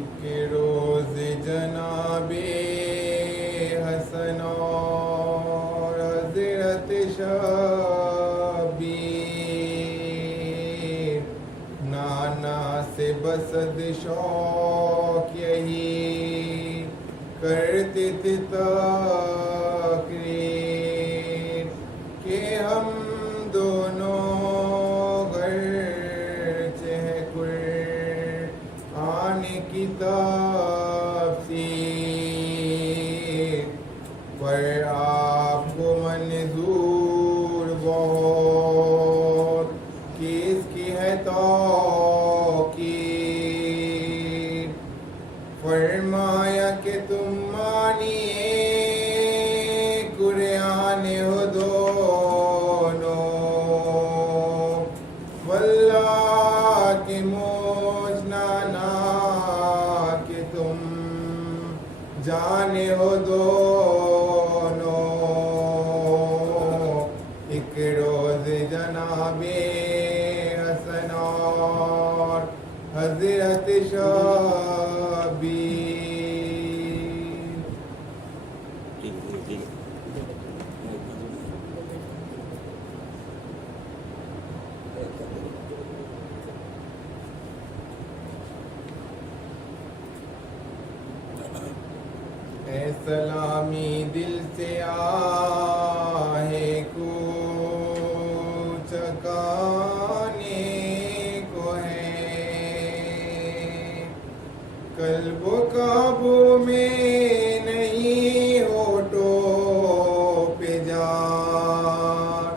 ایک روز جناب حسن اور حضرت شبیر نانا سے بسد شوق یہی کرتے تھے تقریر کہ ہم دونوں گرچہ ہیں قرآن کی تفسیر پر آپ کو منظور بہت کس کی ہے توقیر فرمایا کہ تم مانیے قرآن ہو دونوں واللہ کہ مجھ نانا کہ تم جانے ہو دونوں ایک روز جناب حسن اور حضرت شبیر اے سلامی دل سے آہے کوچ چکانے کو ہے قلب و قابو میں نہیں ہونٹوں پہ جان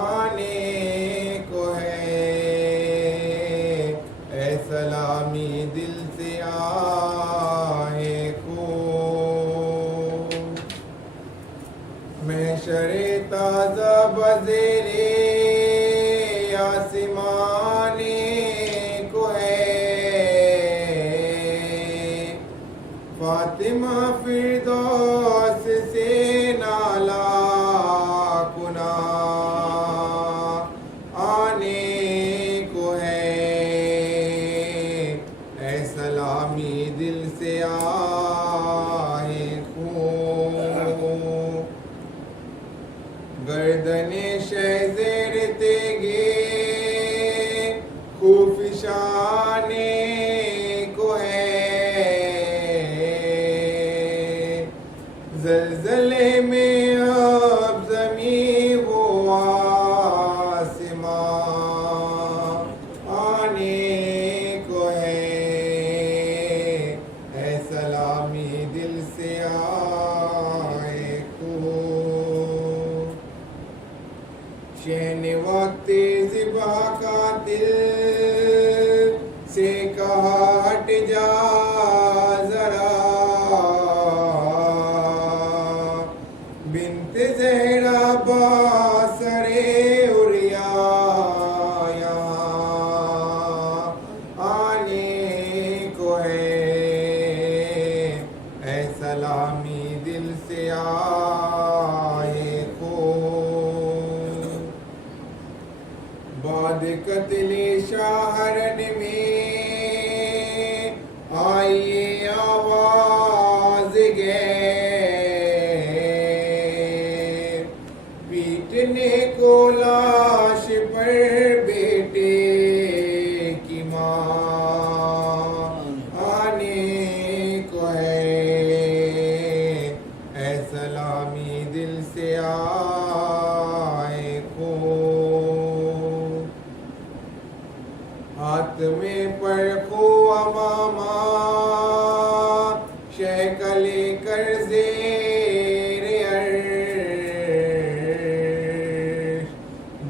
آنے کو ہے اے سلامی دل سے آہے محشر تازہ بزیر آسمان کو ہے فاطمہ فردوس سے نالا کنا آنے کو ہے اے سلامی دل سے آئے خون گردن شہزیر تیگے خوفشان کو ہے زلزلے میں اب زمین و آسمان آنے کو ہے اے سلامی دل سے آئے کو شہن وقت ذبح کا دل سے کہا ہٹ جا ذرا بنت زہرا باسر عریا یہاں آنے کو ہے اے سلامی دل سے آئے کو بعد قتل شاہرن میں آئیے آواز گئے پیٹنے کو لاش پر بیٹے کی ماں آنے کو ہے اے سلامی دل سے آئے کو ہاتھ میں پرخو امامہ شیخ لے کر زیر عرش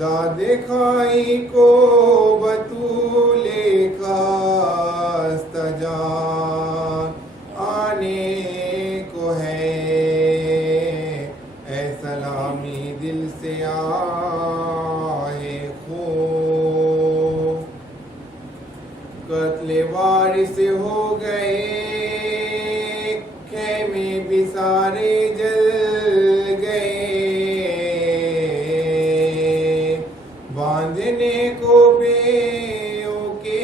داد کھائی کو بطولے خواست جان آنے کو ہے اے سلامی دل سے آئے خون قتل وارث ہو گئے خیمے بھی سارے جل گئے باندھنے کو بیوں کے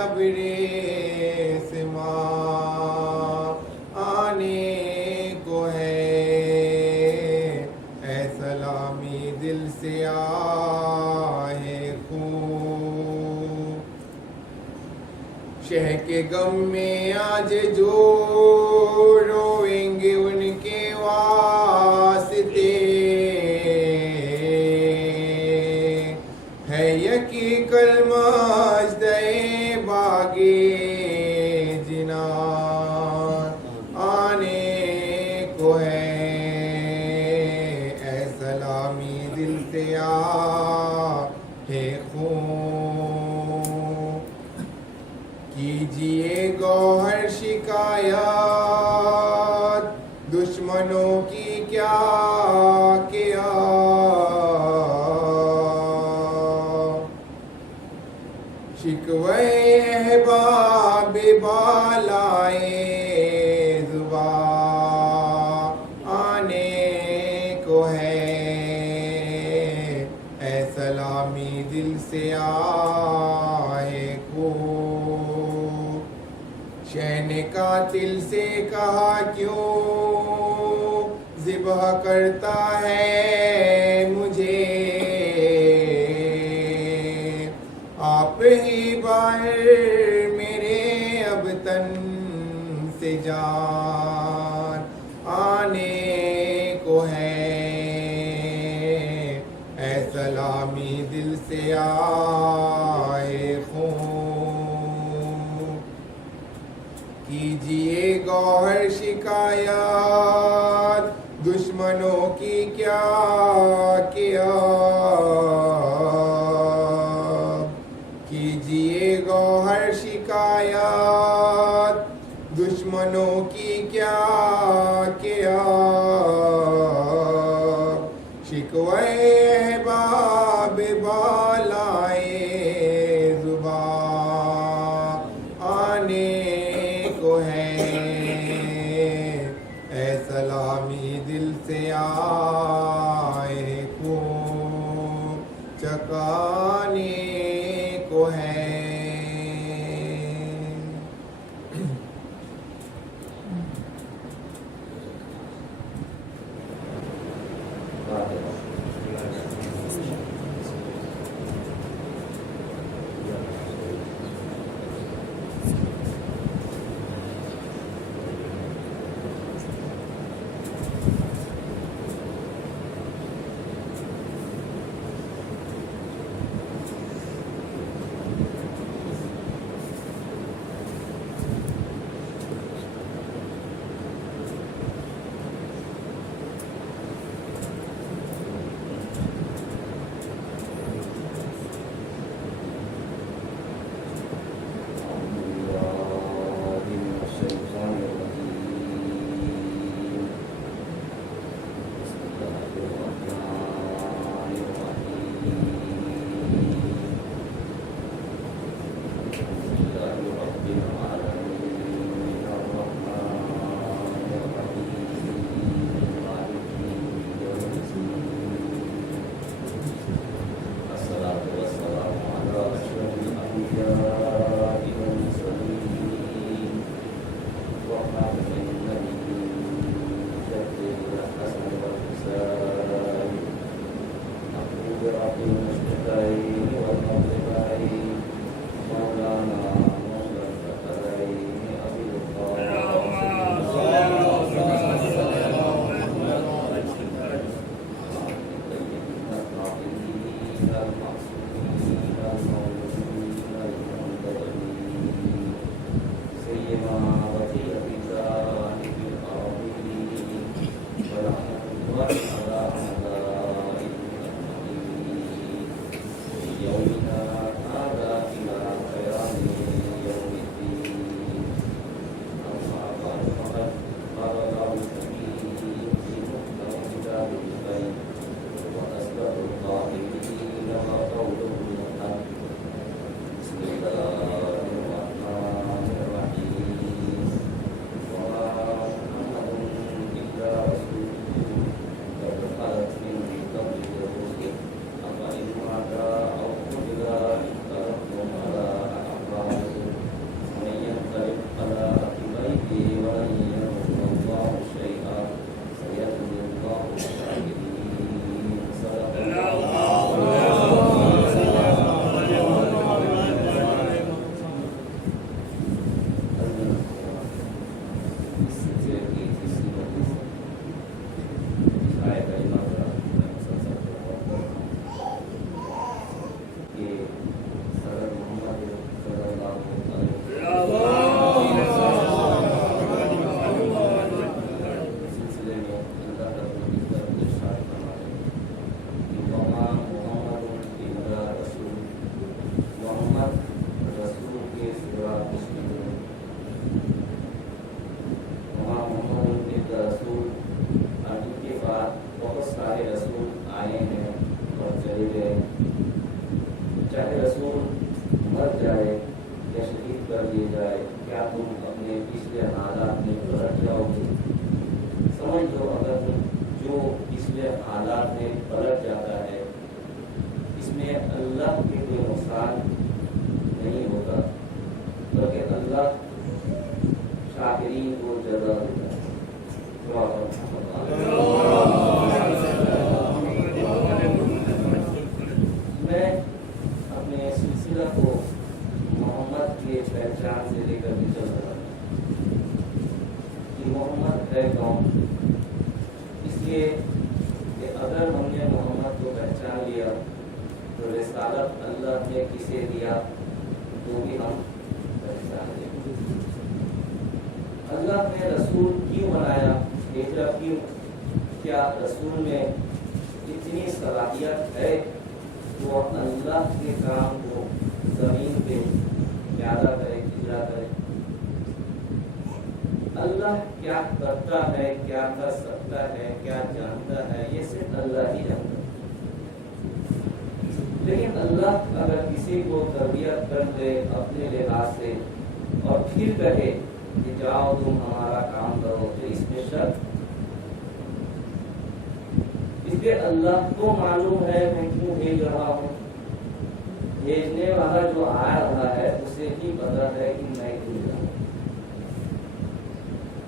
ابرے سما سے آہے خو شہ کے غم میں آج جو روئیں گے ان کے واسطے ہے یکی کلمہ اجدہ باغے جنان آنے کو ہے اے سلامی دل سے آہے خون کیجئے گوہر شکایات دشمنوں کی کیا کیا شکوے احباب بالائے زباں آنے کو ہے اے سلامی دل سے آہے کو شہ نے قاتل سے کہا کیوں ذبح کرتا ہے مجھے آپ ہی باہر میرے اب تن سے جان آنے کو ہے اے سلامی دل سے آہے خون کیجئے گوہر شکایات دشمنوں کی کیا کیا کیجئے گوہر شکایات دشمنوں کی کیا کیا شکوے احباب بالائے زباں آنے کو ہے اے سلامی دل سے آئے کو چکانے کو ہے اللہ نے کسے دیا تو بھی ہم پہچان لیں۔ اللہ نے رسول کیوں بنایا، بھیجا کیوں؟ کیا رسول میں اتنی صلاحیت ہے وہ اللہ کے کام کو زمین پہ پیدا کرے، اجرا کرے؟ اللہ کیا کرتا ہے، کیا کر سکتا ہے، کیا جانتا ہے، یہ صرف اللہ ہی جانتا ہے۔ لیکن اللہ اگر کسی کو تربیت کر دے اپنے لحاظ سے اور پھر کہے کہ جاؤ تم ہمارا کام کرو، تو اس میں شک؟ اس لیے اللہ کو معلوم ہے میں کیوں بھیج رہا ہوں، بھیجنے والا جو آ رہا ہے اسے بھی پتا ہے کہ میں کیوں جا رہا ہوں۔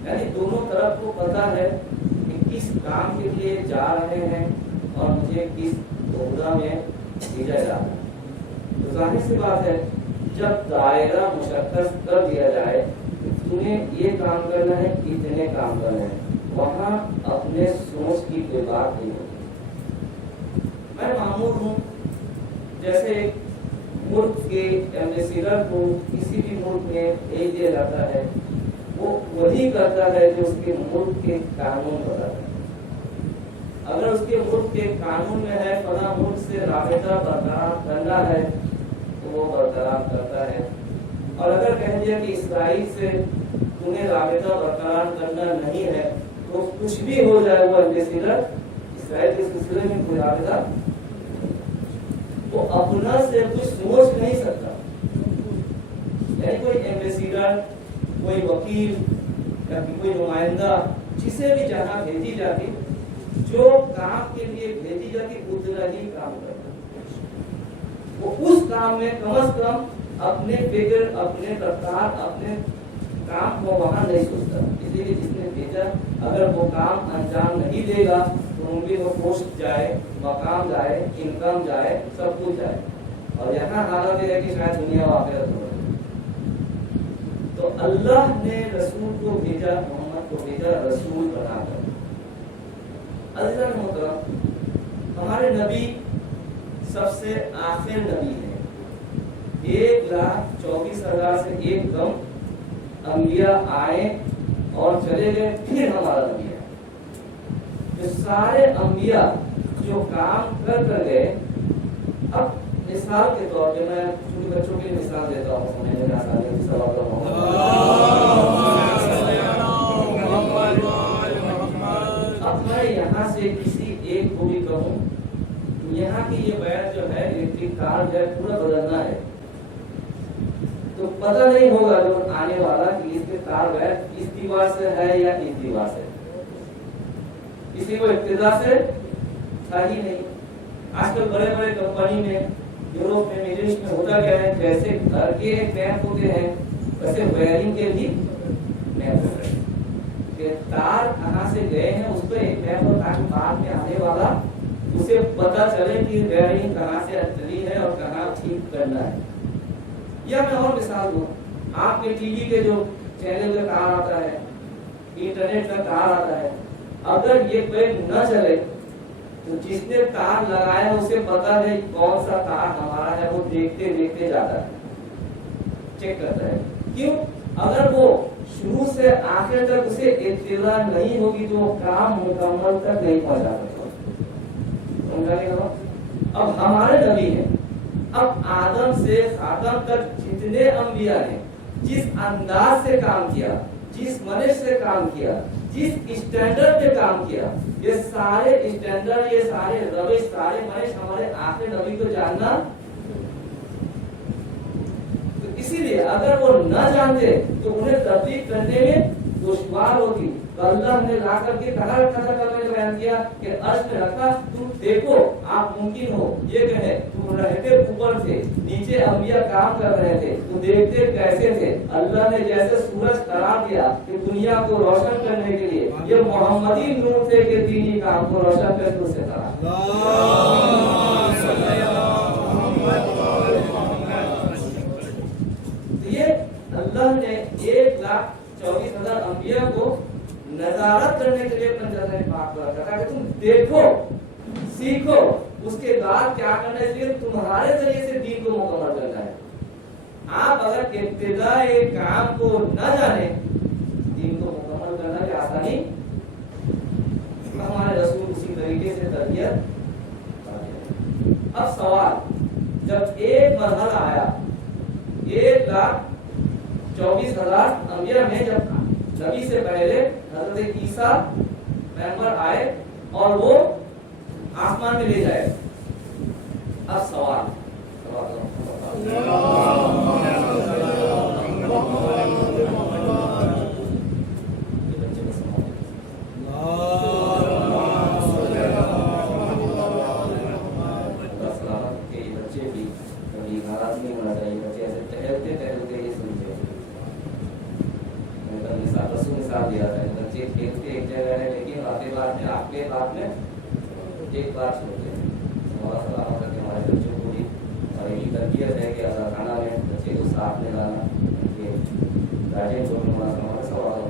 یعنی دونوں طرف کو پتا ہے کہ کس کام کے لیے جا رہے ہیں اور مجھے کس عہدہ میں بھیجا جا رہا ہے۔ تو ظاہر سی بات ہے جب دائرہ مشخص کر دیا جائے تمہیں یہ کام کرنا ہے، اتنے کام کرنا ہے، وہاں اپنے سوچ کی کوئی بات نہیں ہوتی۔ میں معمول ہوں جیسے ملک کے ایمبیسیڈر کو کسی بھی ملک میں بھیج دیا جاتا ہے، وہ وہی کرتا ہے جو اس کے ملک کے قانون بتاتا ہے۔ اگر اس کے ملک کے قانون میں ہے فلاں ملک سے رابطہ برقرار کرنا ہے تو وہ برقرار کرتا ہے، اور اگر کہہ دیا کہ اسرائیل سے تمہیں رابطہ برقرار کرنا نہیں ہے تو کچھ بھی ہو جائے وہ ایمبیسیڈر اسرائیل کے سلسلے میں کوئی رابطہ وہ اپنا سے کچھ سوچ نہیں سکتا۔ یعنی کوئی ایمبیسیڈر، کوئی وکیل یا کوئی نمائندہ جسے بھی جہاں بھیجی جاتی، جو کام کے لیے بھیجی جاتی اتنا ہی کام کرتا، وہ اس کام میں کم از کم اپنے فکر، اپنے رفتار، اپنے کام کو وہاں نہیں سوچتا۔ اس لیے جس نے بھیجا اگر وہ کام انجام نہیں دے گا تو ان کی وہ پوسٹ جائے، مقام جائے، انکم جائے، سب کچھ جائے، اور یہاں حالت یہ ہے کہ شاید دنیا واقعات ہو۔ تو اللہ نے رسول کو بھیجا، محمد کو بھیجا رسول بنا کر۔ عزیزان محترم، ہمارے نبی سب سے آخر نبی ہے۔ 1,24,000 سے ایک کم انبیاء آئے اور چلے گئے، پھر ہمارا نبی ہے۔ جو سارے انبیاء جو کام کر گئے، اب مثال کے طور پہ میں چھوٹے بچوں کی مثال دیتا ہوں، سمجھنے میں آسانی ہے۔ اب میں یہاں سے کسی ایک کو بھی کہوں یہاں کی یہ وائر جو ہے الیکٹرک تار جو ہے پورا بدلنا ہے، تو پتہ نہیں ہوگا جو آنے والا کہ اس کے تار وائر اس دیوار سے ہے یا اس دیوار سے، کسی کو ابتدا سے تھا ہی نہیں۔ آج کل بڑے بڑے کمپنی میں، یوروپ میں، مڈل ایسٹ میں ہوتا کیا ہے، جیسے گھر کے میپ ہوتے ہیں ویسے وائرنگ کے بھی میپ ہوتے ہیں کہ تار کہاں سے گئے ہیں، اس پہ ایک میپ ہوتا ہے، بعد میں آنے والا اسے پتا چلے کہ وائرنگ کہاں سے چلی ہے اور کہاں ٹھیک کرنا ہے۔ یا میں اور مثال دوں، آپ کے ٹی وی کے جو چینل کا تار آتا ہے، انٹرنیٹ کا تار آتا ہے، اگر یہ پیڈ نہ چلے تو جس نے تار لگایا اسے پتا ہے کون سا تار ہمارا ہے، وہ دیکھتے دیکھتے جاتا ہے، چیک کرتا ہے۔ کیوں؟ اگر وہ شروع سے آخر تک اسے اطلاع نہیں ہوگی تو وہ کام مکمل تک نہیں پہنچا سکتا۔ اب ہمارے نبی ہیں، اب آدم سے خاتم تک جتنے انبیاء ہیں، جس انداز سے کام کیا، جس منش سے کام کیا، جس اسٹینڈرڈ پہ کام کیا، یہ سارے اسٹینڈرڈ، یہ سارے روش، سارے منش ہمارے آخری نبی کو جاننا۔ تو اسی لیے اگر وہ نہ جانتے تو انہیں تبلیغ کرنے میں دشوار ہوتی۔ تو اللہ نے لا کر کے کہا بیان کیا کہ عرش میں رکھا، تم دیکھو، آپ ممکن ہو یہ کہے تم رہتے اوپر تھے، نیچے انبیاء کام کر رہے تھے، تو دیکھتے کیسے تھے۔ اللہ نے جیسے سورج قرار دیا کہ دنیا کو روشن کرنے کے لیے یہ محمدی نور تھے کہ دینی کام کو روشن کر کے اسے کرا۔ یہ اللہ نے 1,24,000 انبیاء کو نظارت کرنے کے لیے اپنا جزائے پاک کو رکھا تھا کہ تم دیکھو، سیکھو، اس کے بعد کیا کرنا ہے؟ اس لیے تمہارے ذریعے سے دین کو مکمل کرنا ہے. آپ اگر ابتدائی کام کو نہ جانے دین کو مکمل کرنا کی آسانی. ہمارے رسول اسی طریقے سے تربیت. اب سوال، جب ایک مرحلہ آیا 1,24,000 انبیاء میں، جب نبی سے پہلے حضرت عیسیٰ پیغمبر آئے اور وہ آسمان میں لے جائے. اب سوال ایک بات چھوڑتے ہیں. اللہ سلامت رکھے ہمارے بچوں کو بھی، اور یہی تربیت ہے کہ اگر کھانا میں بچے کو ساتھ میں لانا، گارجین کو بھی ہمارا سوال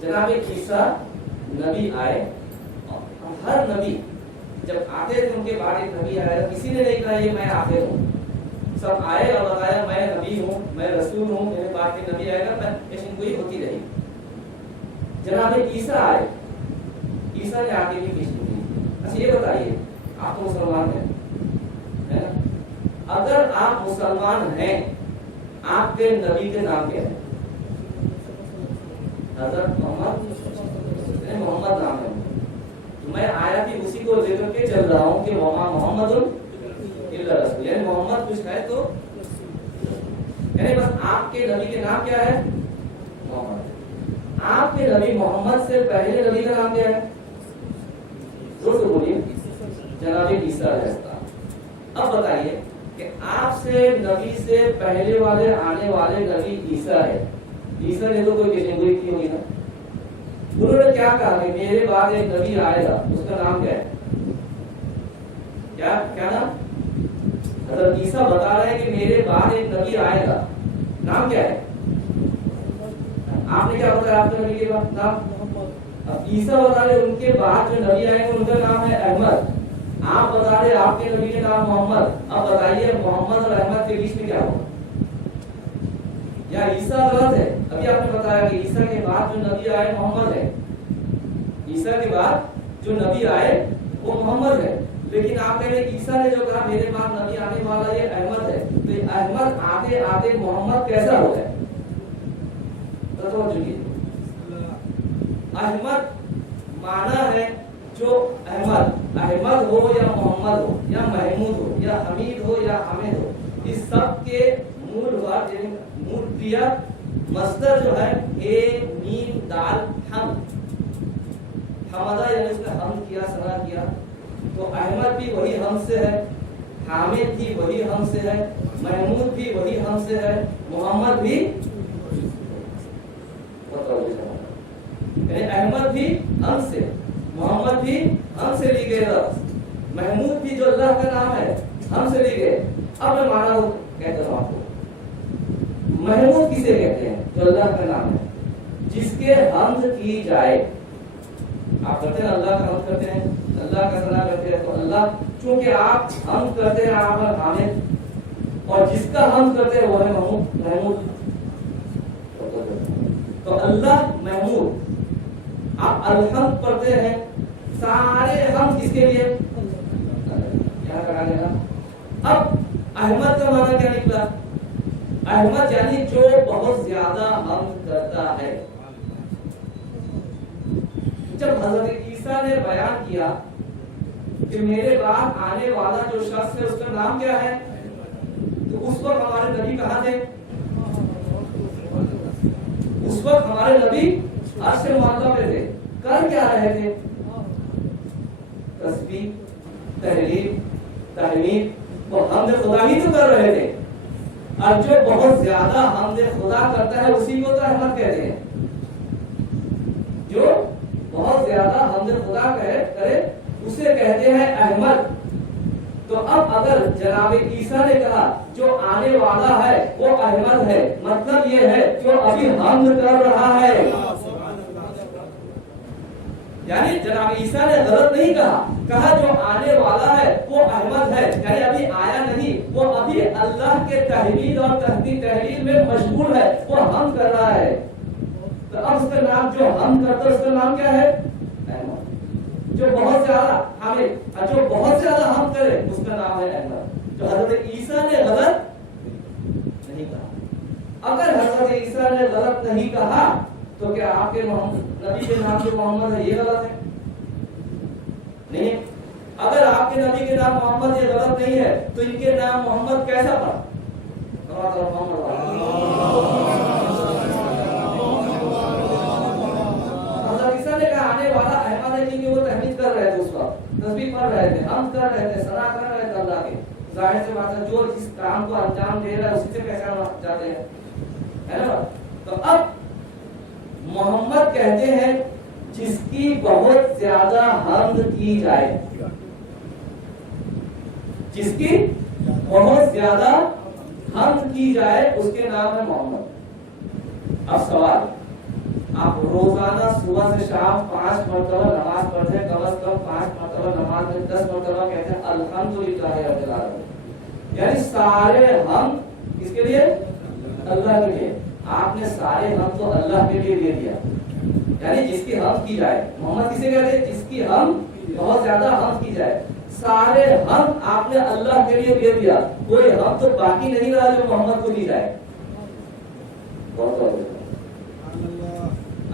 جناب عیسیٰ نبی آئے. ہر نبی جب آتے تھے ان کے بعد ایک نبی آیا، کسی نے نہیں کہا یہ میں آخر ہوں. سب آئے اور بتایا میں نبی ہوں، میں رسول ہوں، میرے بعد کے نبی آئے گا. پیشن گوئی ہوتی رہی. جناب عیسیٰ آئے، عیسیٰ نے آگے بھی پیشن گوئی. اچھا یہ بتائیے، آپ تو مسلمان ہیں، اگر آپ مسلمان ہیں، آپ کے نبی کے نام کیا ہے؟ حضرت محمد نام ہے. میں آیا بھی اسی کو لے کر کے چل رہا ہوں کہ وما محمد الا رسول، یعنی محمد کچھ ہے تو یعنی بس آپ کے نبی کے نام کیا ہے؟ محمد. آپ کے نبی محمد سے پہلے نبی کا نام کیا ہے؟ زور سے بولیے. جناب عیسیٰ علیہ السلام. اب بتائیے کہ آپ سے نبی سے پہلے والے آنے والے نبی عیسیٰ ہے. عیسیٰ نے تو کوئی پیشن گوئی کی ہوگی نا. انہوں نے کیا کہا کہ میرے بعد ایک نبی آئے گا، اس کا نام کیا ہے؟ کیا نام؟ حضرت عیسیٰ بتا رہے ہیں کہ میرے بعد ایک نبی آئے گا، نام کیا ہے؟ آپ نے کیا بتایا آپ کے نبی کے بعد نام؟ اب عیسیٰ بتا رہے ان کے بعد جو نبی آئے گے ان کا نام ہے احمد. آپ بتا رہے آپ کے نبی کے نام محمد. اب بتائیے محمد اور احمد کے بیچ میں کیا ہو؟ یا عیسیٰ غلط ہے؟ ابھی آپ نے بتایا کہ عیسیٰ کے بعد جو نبی آئے محمد ہے. عیسیٰ کے بعد جو نبی آئے وہ محمد ہے، لیکن آپ کہہ رہے عیسیٰ نے جو کہا میرے بعد نبی آنے والا یہ احمد ہے، تو احمد آتے آتے محمد کیسا ہو گیا؟ احمد مانا ہے جو احمد، احمد ہو یا محمد ہو یا محمود ہو یا حمید ہو یا حامد ہو، اس سب کے مول بات یعنی مول کریا مصدر جو ہے اے میم دال ہم. حمدہ یعنی اس نے حمد کیا، ثنا کیا. تو احمد بھی وہی ہم سے ہے، حامد بھی وہی ہم سے ہے، محمود بھی وہی ہم سے ہے، محمد بھی یعنی احمد بھی ہم سے، محمد بھی ہم سے لی گئے لفظ، محمود بھی جو اللہ کا نام ہے ہم سے لی گئے. اب میں مانا ہوں کہتا ہوں آپ کو، محمود کسے کہتے ہیں؟ جو اللہ کا نام ہے، جس کے حمد کی جائے. آپ کرتے ہیں اللہ کا حمد کرتے ہیں، اللہ کا ثنا کرتے ہیں، تو اللہ چونکہ آپ حمد کرتے ہیں آپ ہیں حامد، اور جس کا حمد کرتے ہیں وہ ہے محمود. تو اللہ محمود. آپ الحمد پڑھتے ہیں، سارے حمد کس کے لیے؟ کیا کرا لینا. اب احمد کا معنی کیا نکلا؟ احمد یعنی جو بہت زیادہ حمد کرتا ہے. جب حضرت عیسیٰ نے بیان کیا کہ میرے بعد آنے والا جو شخص ہے اس کا نام کیا ہے، تو اس وقت ہمارے نبی کہاں تھے؟ اس وقت ہمارے نبی عرش معظم پہ تھے. کر کیا رہے تھے؟ تسبیح، تحلیل، تحمید اور حمد خدا ہی تو کر رہے تھے. اور جو بہت زیادہ حمد خدا کرتا ہے اسی کو تو احمد کہتے ہیں. جو بہت زیادہ حمد خدا کرے اسے کہتے ہیں احمد. تو اب اگر جناب عیسیٰ نے کہا جو آنے والا ہے وہ احمد ہے، مطلب یہ ہے جو ابھی حمد کر رہا ہے. یعنی جناب عیسیٰ نے غلط نہیں کہا جو آنے والا ہے وہ احمد ہے، یعنی ابھی آیا نہیں، وہ ابھی اللہ کے تحلیل اور تحلیل میں مشغول ہے، وہ حمد کر رہا ہے. تو اب اس کا نام جو حمد کرتا ہے اس کا نام کیا ہے؟ احمد. جو بہت زیادہ حامد، جو بہت زیادہ حمد کرے اس کا نام ہے احمد. جو حضرت عیسیٰ نے غلط نہیں کہا. اگر حضرت عیسیٰ نے غلط نہیں کہا تو کیا آپ کے نبی کے نام جو محمد ہے یہ غلط ہے؟ نہیں. اگر آپ کے نبی کے نام محمد یہ غلط نہیں ہے تو ان کے نام محمد کیسا پڑا؟ حضرت عیسیٰ نے کہا آنے والا احمد ہے کیونکہ وہ تحمید کر رہے تھے، اس وقت تسبیح پڑھ رہے تھے، حمد کر رہے تھے، ثنا کر رہے تھے اللہ کے. ظاہر سی بات ہے جو جس کام کو انجام دے رہا ہے اسی سے پہچانا جاتے ہیں، ہے نا. تو اب محمد کہتے ہیں جس کی بہت زیادہ حمد کی جائے، جس کی بہت زیادہ حمد کی جائے اس کے نام ہے محمد. اب سوال، آپ روزانہ صبح سے شام 5 مرتبہ نماز پڑھتے ہیں، کم از کم 5 مرتبہ نماز میں 10 مرتبہ کہتے ہیں الحمدللہ رب العالمین، یعنی سارے حمد کس کے لیے؟ اللہ کے لیے. آپ نے سارے حمد تو اللہ کے لیے دے دیا، یعنی جس کی حمد کی جائے. محمد کسے کہتے ہیں؟ جس کی حمد بہت زیادہ حمد کی جائے. سارے حمد آپ نے اللہ کے لیے دے دیا، کوئی حمد تو باقی نہیں رہا جو محمد کو دی جائے.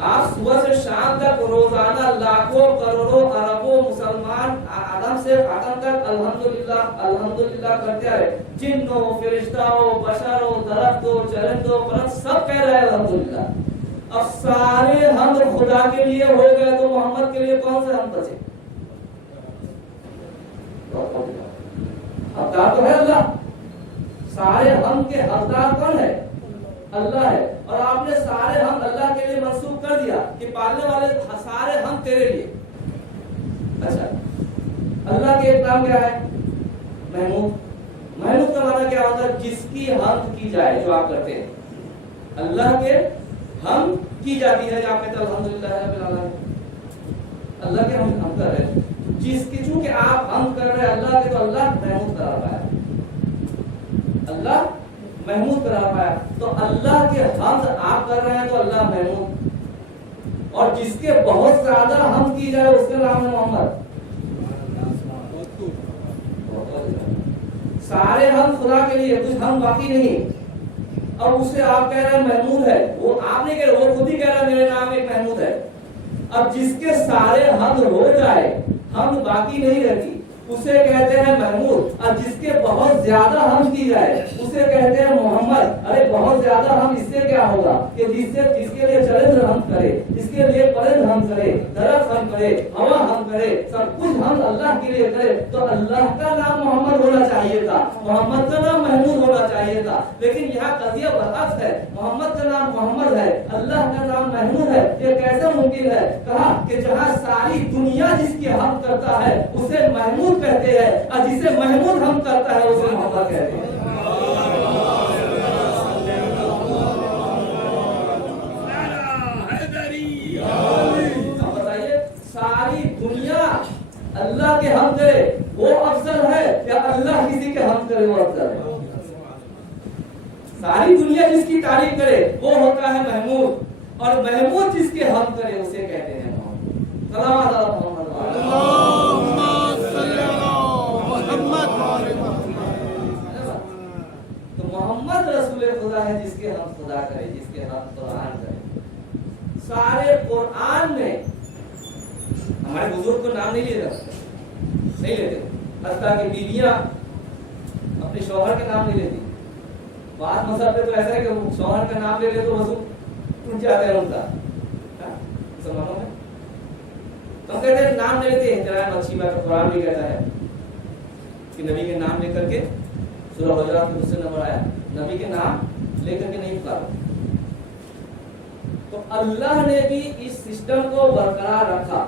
آپ صبح سے شام تک روزانہ لاکھوں کروڑوں اربوں مسلمان آدم سے آدم تک الحمدللہ الحمدللہ کرتے آئے. جنوں، فرشتوں، بشروں، درختوں، چرندوں، پرند سب کہہ رہے ہیں الحمدللہ. اب سارے حمد خدا کے لیے ہو گئے تو محمد کے لیے کون سے حمد بچے؟ حقدار تو ہے اللہ. سارے حمد کے حقدار کون ہے؟ اللہ ہے. اور آپ نے سارے حمد اللہ کے لیے منسوخ کر دیا کہ پالنے والے سارے حمد تیرے لیے. اچھا، اللہ کے ایک نام کیا ہے؟ محمود. محمود کا معنی کیا ہوتا ہے؟ جس کی حمد کی جائے، جو آپ کرتے ہیں اللہ کے حمد کی جاتی ہے. آپ کہتے ہیں الحمدللہ رب العالمین، اللہ کے ہم کر رہے ہیں. جس کی چونکہ آپ حمد کر رہے ہیں اللہ کے تو اللہ محمود کرا پایا، اللہ محمود کرا پایا. تو اللہ کے حمد آپ کر رہے ہیں تو اللہ محمود. اور جس کے بہت زیادہ حمد کی جائے اس کا نام ہے محمد. سارے حمد خدا کے لیے، کچھ حمد باقی نہیں. اب اسے آپ کہہ رہے ہیں محمود ہے، وہ آپ نے کہہ رہے، وہ خود ہی کہہ رہا ہے میرے نام ایک محمود ہے. اب جس کے سارے حمد ہو جائے، حمد باقی نہیں رہتی، اسے کہتے ہیں محمود. اور جس کے بہت زیادہ حمد کی جائے اسے کہتے ہیں محمد. ارے بہت زیادہ حمد اس سے کیا ہوگا کہ جس کے لیے چرند حمد کرے، جس کے لیے پرند حمد کرے، درخت حمد کرے، ہوا حمد کرے، سب کچھ حمد اللہ کے لیے کرے تو اللہ کا نام محمد ہونا چاہیے تھا، محمد کا نام محمود ہونا چاہیے تھا. لیکن یہاں قضیہ برعکس ہے، محمد کا نام محمد ہے، اللہ کا نام محمود ہے. یہ کیسے ممکن ہے؟ کہا کہ جہاں ساری دنیا جس کی حمد کرتا ہے اسے محمود کہتے ہیں، اور جسے محمود ہم کرتا ہے اسے محمد کہتے ہیں. اب بتائیے، ساری دنیا اللہ کے حمد کرے وہ افضل ہے یا اللہ کسی کے حمد کرے وہ افضل ہے؟ ساری دنیا جس کی تعریف کرے وہ ہوتا ہے محمود، اور محمود جس کے حمد کرے اسے کہتے ہیں محمد. صلوات اللہ محمد. تو محمد رسول خدا ہے جس کے ہم خدا کرے، جس کے ہم قرآن کرے. سارے قرآن میں ہمارے بزرگ کو نام نہیں لیتے، حتیٰ کہ بیویاں اپنے شوہر کے نام نہیں لیتی. بعض مذہب پہ تو ایسا ہے کہ شوہر کا نام لے لے تو وضو ٹوٹ جاتا ہے ان کا. مسلمانوں میں تو کہتے ہیں نام نہیں لیتے. احترام اچھی بات ہے، قرآن بھی کہتا ہے کہ نبی کے نام لے کر کے، سورہ حجرات میں دوسرے نمبر آیا، نبی کے نام لے کر کے نہیں پکارو. تو اللہ نے بھی اس سسٹم کو برقرار رکھا.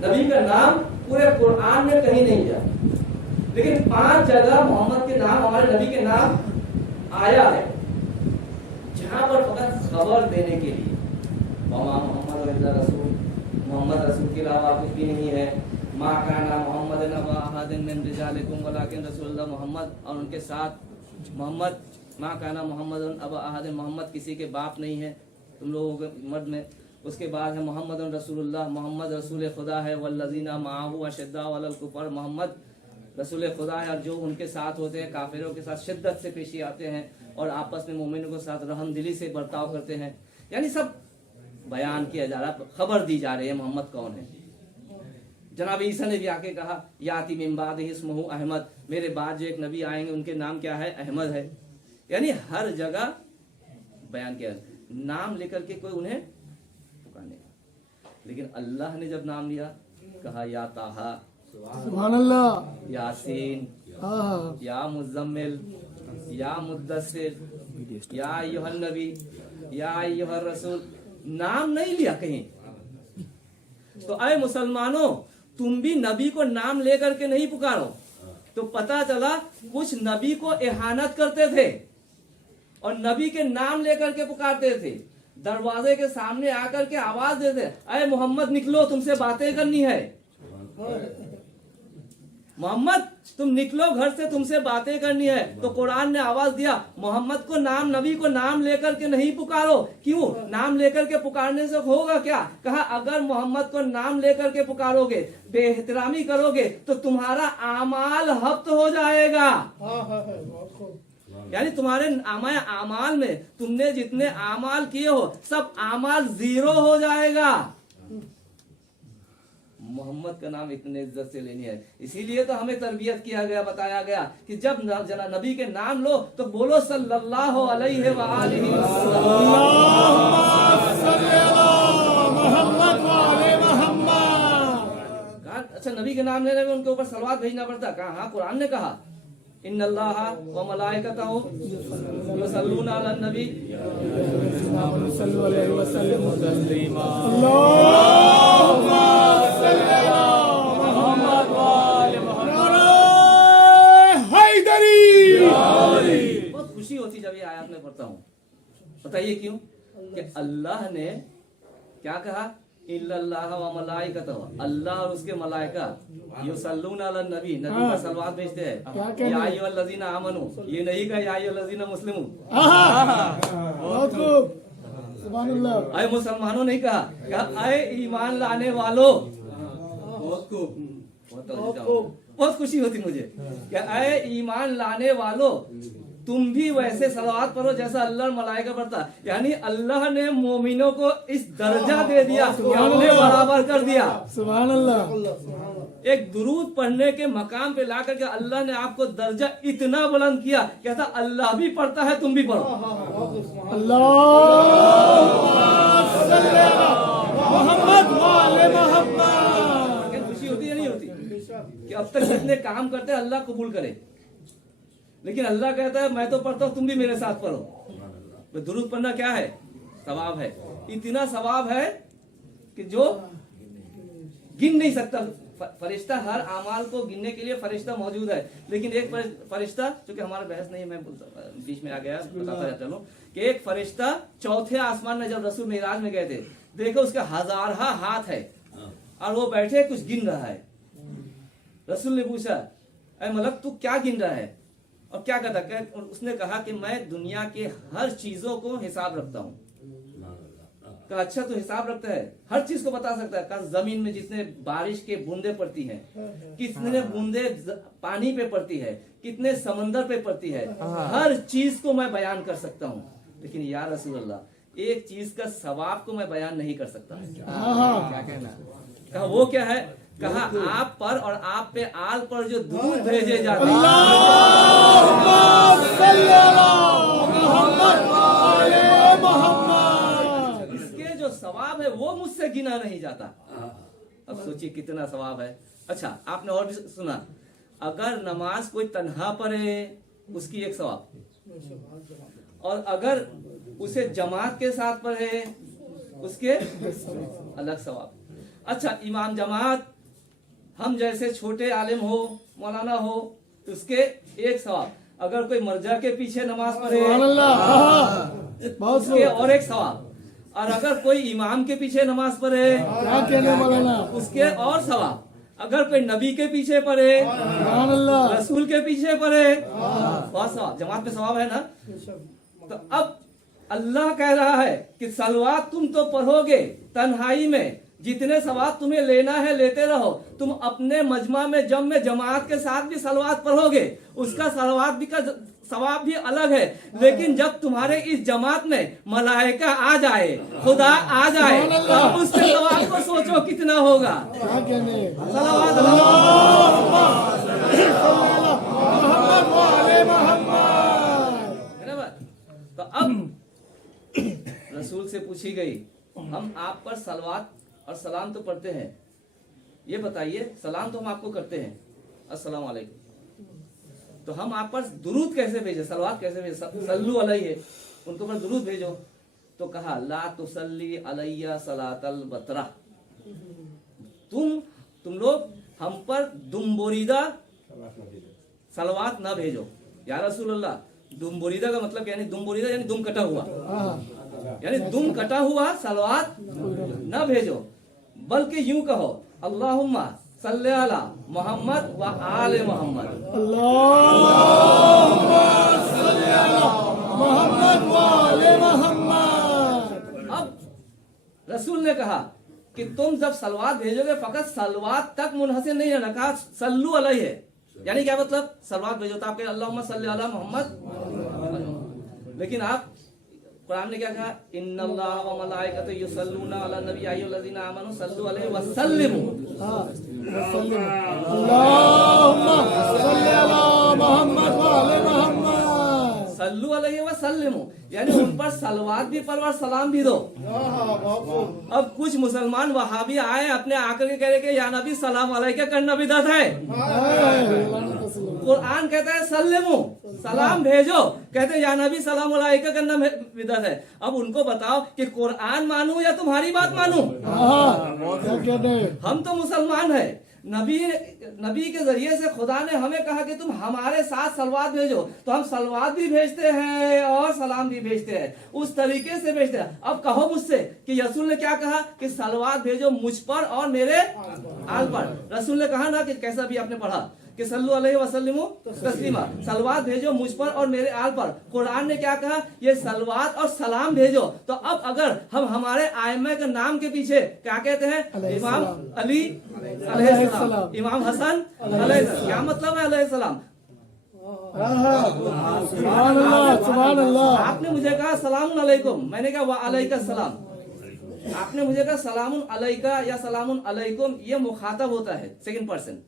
نبی کا نام پورے قرآن میں کہیں نہیں گیا. लेकिन 5 जगह मोहम्मद के नाम, हमारे नबी के नाम आया है, जहां पर फकत खबर देने के लिए वमा मोहम्मद रसूल, मोहम्मद रसूल के अलावा कुछ भी नहीं है। माँ का नाम मोहम्मद नबा अहदिन मिन रिजालिकुम वलाकिन रसूलुल्लाह मोहम्मद, और उनके साथ मोहम्मद, माँ का नाम मोहम्मद अबा अहदिन, मोहम्मद किसी के बाप नहीं है तुम लोगों के मर्द में। उसके बाद है मोहम्मद रसूलुल्लाह, मोहम्मद रसूल खुदा है, वल्लज़ीना माअहू अशद्दा अलल कुफर, मोहम्मद रसूल खुदा है और जो उनके साथ होते हैं काफिरों के साथ शिद्दत से पेशी आते हैं और आपस में मोमिनों के साथ रहम दिली से बर्ताव करते हैं। यानी सब बयान किया जा रहा, खबर दी जा रही है मोहम्मद कौन है। जनाब ईसा ने भी आके कहा याति मिन बादिही इस्मुहु अहमद, मेरे बाद जो एक नबी आएंगे उनके नाम क्या है, अहमद है। यानी हर जगह बयान किया, नाम लेकर के कोई उन्हें पुकारने। लेकिन अल्लाह ने जब नाम लिया कहा या ताहा, सुभान अल्लाह, यासीन, या मुज़म्मिल, या मुद्दस्सिर, या अय्युहन नबी, या अय्युहर रसूल, नाम नहीं लिया कहीं। तो अय मुसलमानों, तुम भी नबी को नाम लेकर के नहीं पुकारो। तो पता चला कुछ नबी को इहानत करते थे और नबी के नाम लेकर के पुकारते थे, दरवाजे के सामने आकर के आवाज देते, अय मोहम्मद निकलो, तुमसे बातें करनी है, मोहम्मद तुम निकलो घर से, तुमसे बातें करनी है। तो कुरान ने आवाज दिया मोहम्मद को नाम, नबी को नाम लेकर के नहीं पुकारो। क्यों? नाम लेकर के पुकारने से होगा क्या? कहा अगर मोहम्मद को नाम लेकर के पुकारोगे, बेहतरामी करोगे तो तुम्हारा आमाल हफ्त हो जाएगा। यानी तुम्हारे आमाल में तुमने जितने आमाल किए हो सब आमाल जीरो हो जाएगा। मोहम्मद का नाम इतने इज्जत से लेनी है, इसीलिए तो हमें तरबियत किया गया, बताया गया कि जब जना नबी के नाम लो तो बोलो सल्लल्लाहु अलैहि व आलिहि वसल्लम। अच्छा, नबी के नाम लेने में उनके ऊपर सलवात भेजना पड़ता। कहा हाँ, कुरान ने कहा इन्नल्लाहा व मलाइकतहु युसल्लूना अलन नबी सल्लल्लाहु अलैहि वसल्लम तस्लीमा। बहुत खुशी होती जब ये आयत में पढ़ता हूँ। बताइए क्यों? कि अल्लाह ने क्या कहा, इल्लल्लाह व मलाइकतहु, अल्लाह और उसके मलाइका युसल्लूना अलन नबी, नबी का सलवात भेजते हैं। या अय्युहल्लज़ीना आमनू, ये नहीं कहा या अय्युहल्लज़ीना मुस्लिमू। बहुत खूब, सुभान अल्लाह। अय मुसलमानों नहीं कहा, अय ईमान लाने वालों। बहुत खूब, बहुत खुशी होती मुझे कि अय ईमान लाने वालों, तुम भी वैसे सलावत पढ़ो जैसा अल्लाह मलाइका पढ़ता। यानी अल्लाह ने मोमिनों को इस दर्जा दे दिया कि हमने बराबर कर दिया। सुभान अल्लाह। एक दुरूद पढ़ने के मकाम पे लाकर के अल्लाह ने आपको दर्जा इतना बुलंद किया, कहता अल्लाह भी पढ़ता है, तुम भी पढ़ो। अल्लाह मोहम्मद वाले मोहम्मद। खुशी होती है नहीं होती कि अब तक जितने काम करते हैं अल्लाह कबूल करे, लेकिन अल्लाह कहता है मैं तो पढ़ता हूँ, तुम भी मेरे साथ पढ़ो। तो दुरूद पढ़ना क्या है? सवाब है, इतना सवाब है कि जो गिन नहीं सकता फरिश्ता। हर अमाल को गिनने के लिए फरिश्ता मौजूद है, लेकिन एक फरिश्ता, क्योंकि हमारा बहस नहीं, मैं बीच में आ गया, बताता चलो कि एक फरिश्ता चौथे आसमान में जब रसूल मेराज में गए थे, देखो उसका 1000 हाथ है और वो बैठे कुछ गिन रहा है। रसूल ने पूछा ऐ मलक तू क्या गिन रहा है और क्या करता? उसने कहा कि मैं दुनिया के हर चीजों को हिसाब रखता हूँ। कहा अच्छा तू हिसाब रखता है, हर चीज को बता सकता है? कहा जमीन में जितने बारिश के बूंदे पड़ती हैं, कितने बूंदे पानी पे पड़ती है, कितने समंदर पे पड़ती है, हर चीज को मैं बयान कर सकता हूँ। लेकिन या रसूल अल्लाह, एक चीज का सवाब को मैं बयान नहीं कर सकता। क्या कहना? कहा वो क्या है? कहा आप पर और आप पे आल पर जो दूध भेजे जाते हैं, इसके जो सवाब है वो मुझसे गिना नहीं जाता। अब सोचिए कितना सवाब है। अच्छा, आपने और भी सुना, अगर नमाज कोई तन्हा पढ़े उसकी एक सवाब, और अगर उसे जमात के साथ पढ़े उसके अलग सवाब। अच्छा, इमाम जमात, हम जैसे छोटे आलिम हो, मौलाना हो, اس کے ایک सवाब। अगर कोई मर्जा के पीछे नमाज पढ़े सुभान अल्लाह। बहुत उसके खूब। और एक सवाब। और अगर कोई इमाम के पीछे नमाज पढ़े क्या कहने मौलाना। उसके और सवाब। अगर कोई नबी के पीछे पढ़े, सुभान अल्लाह। रसूल के पीछे पढ़े, बहुत सवाब। जमात में सवाब है ना। तो अब अल्लाह कह रहा है कि सलवात तुम तो पढ़ोगे तन्हाई में, जितने सवाब तुम्हें लेना है लेते रहो। तुम अपने मजमा में जम में जमात के साथ भी सलवात पढ़ोगे, उसका सलवात भी का सवाब भी अलग है। लेकिन जब तुम्हारे इस जमात में मलाइका आ जाए, खुदा आ जाए, तब उसके सवाब को सोचो कितना होगा। क्या कहने। सलावत मोहम्मद वाले मोहम्मद। है ना। तो अब रसूल से पूछी गई, हम आप पर सलवात और सलाम तो पढ़ते हैं, ये बताइए सलाम तो हम आपको करते हैं, अस्सलाम वालेकुम, तो हम आप पर दुरूद कैसे भेजे, सलवात कैसे भेजे, सल्लू अलैहि, उनको पर दुरूद भेजो। तो कहा ला तुसल्ली अलैया सलातल बतरा, तुम लोग हम पर दुम्बोरीदा सलवात ना भेजो। या रसूल अल्लाह, दुम्बोरीदा का मतलब यानी दुम्बोरीदा यानी दुम कटा हुआ, यानी दुम कटा हुआ सलवात न भेजो, बल्कि यूं कहो अल्लाहुम्मा सल्ले अला मोहम्मद व आले मोहम्मद। अल्लाहुम्मा सल्ली अला मोहम्मद व आले मोहम्मद। अब रसूल ने कहा कि तुम जब सलवात भेजोगे फकत सलवात तक मुनहसिर नहीं रहना, कहा सल्लू अलैहि है, यानी क्या मतलब सलवात भेजो तो आप कहें अल्लाहुम्मा सल्ली अला मोहम्मद। लेकिन आप कुरान ने क्या कहा, इन्नल्लाह व मलाइकतहु युसल्लूना अला नबी अय्युहल्लज़ीना आमनू सल्लू अलैहि व सल्लिमू। अल्लाहुम्मा सल्ली अला मोहम्मद व आले मोहम्मद। सल्लू अलैहि व सल्लिमू, यानी उन पर सलवात भी पढ़ो और सलाम भी दो। अब कुछ मुसलमान वहाबी आए अपने आकर के कह रहे कि या नबी सलाम अलैका करना बिदअत है। कुरान कहता है सल्लिमू, सलाम भेजो, कहते या नबी सलाम अलैका करना बिदअत है। अब उनको बताओ कि कुरान मानूं या तुम्हारी बात मानूं। क्या कहने। हम तो मुसलमान है, नबी के जरिए से खुदा ने हमें कहा कि तुम हमारे साथ सलवात भेजो, तो हम सलवात भी भेजते हैं और सलाम भी भेजते हैं, उस तरीके से भेजते हैं। अब कहो मुझसे कि रसूल ने क्या कहा कि सलवात भेजो मुझ पर और मेरे आल पर। रसूल ने कहा ना कि कैसा भी आपने पढ़ा कि सल्लु अलैहि वसल्लिमु तस्लीमा, सलवात भेजो मुझ पर और मेरे आल पर। कुरान ने क्या कहा, ये सलवात और सलाम भेजो। तो अब अगर हम हमारे आइम्मा के नाम के पीछे क्या कहते हैं, इमाम अली अलैहिस्सलाम, इमाम हसन अलैहिस्सलाम, क्या मतलब है अलैहिस्सलाम। सुभान अल्लाह सुभान अल्लाह। आपने मुझे कहा सलामुन अलैकुम, मैंने कहा व अलैका सलाम। आपने मुझे कहा सलामुन अलैका या सलामुन अलैकुम, ये मुखातब होता है सेकंड पर्सन,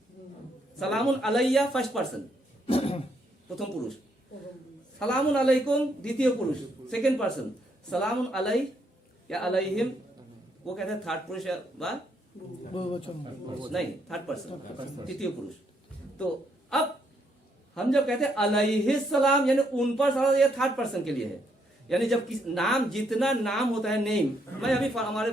सलामुन अलैया फर्स्ट पर्सन प्रथम पुरुष, सलामुन अलैकुम द्वितीय पुरुष सेकंड पर्सन, सलामुन अलै या अलैहिम वो कहते हैं थर्ड पुरुष या नहीं थर्ड पर्सन तृतीय पुरुष। तो अब हम जब कहते हैं अलैहिस सलाम यानी उन पर सलाम, ये थर्ड पर्सन के लिए है। यानी जब नाम जितना नाम होता है नेम, मैं अभी हमारे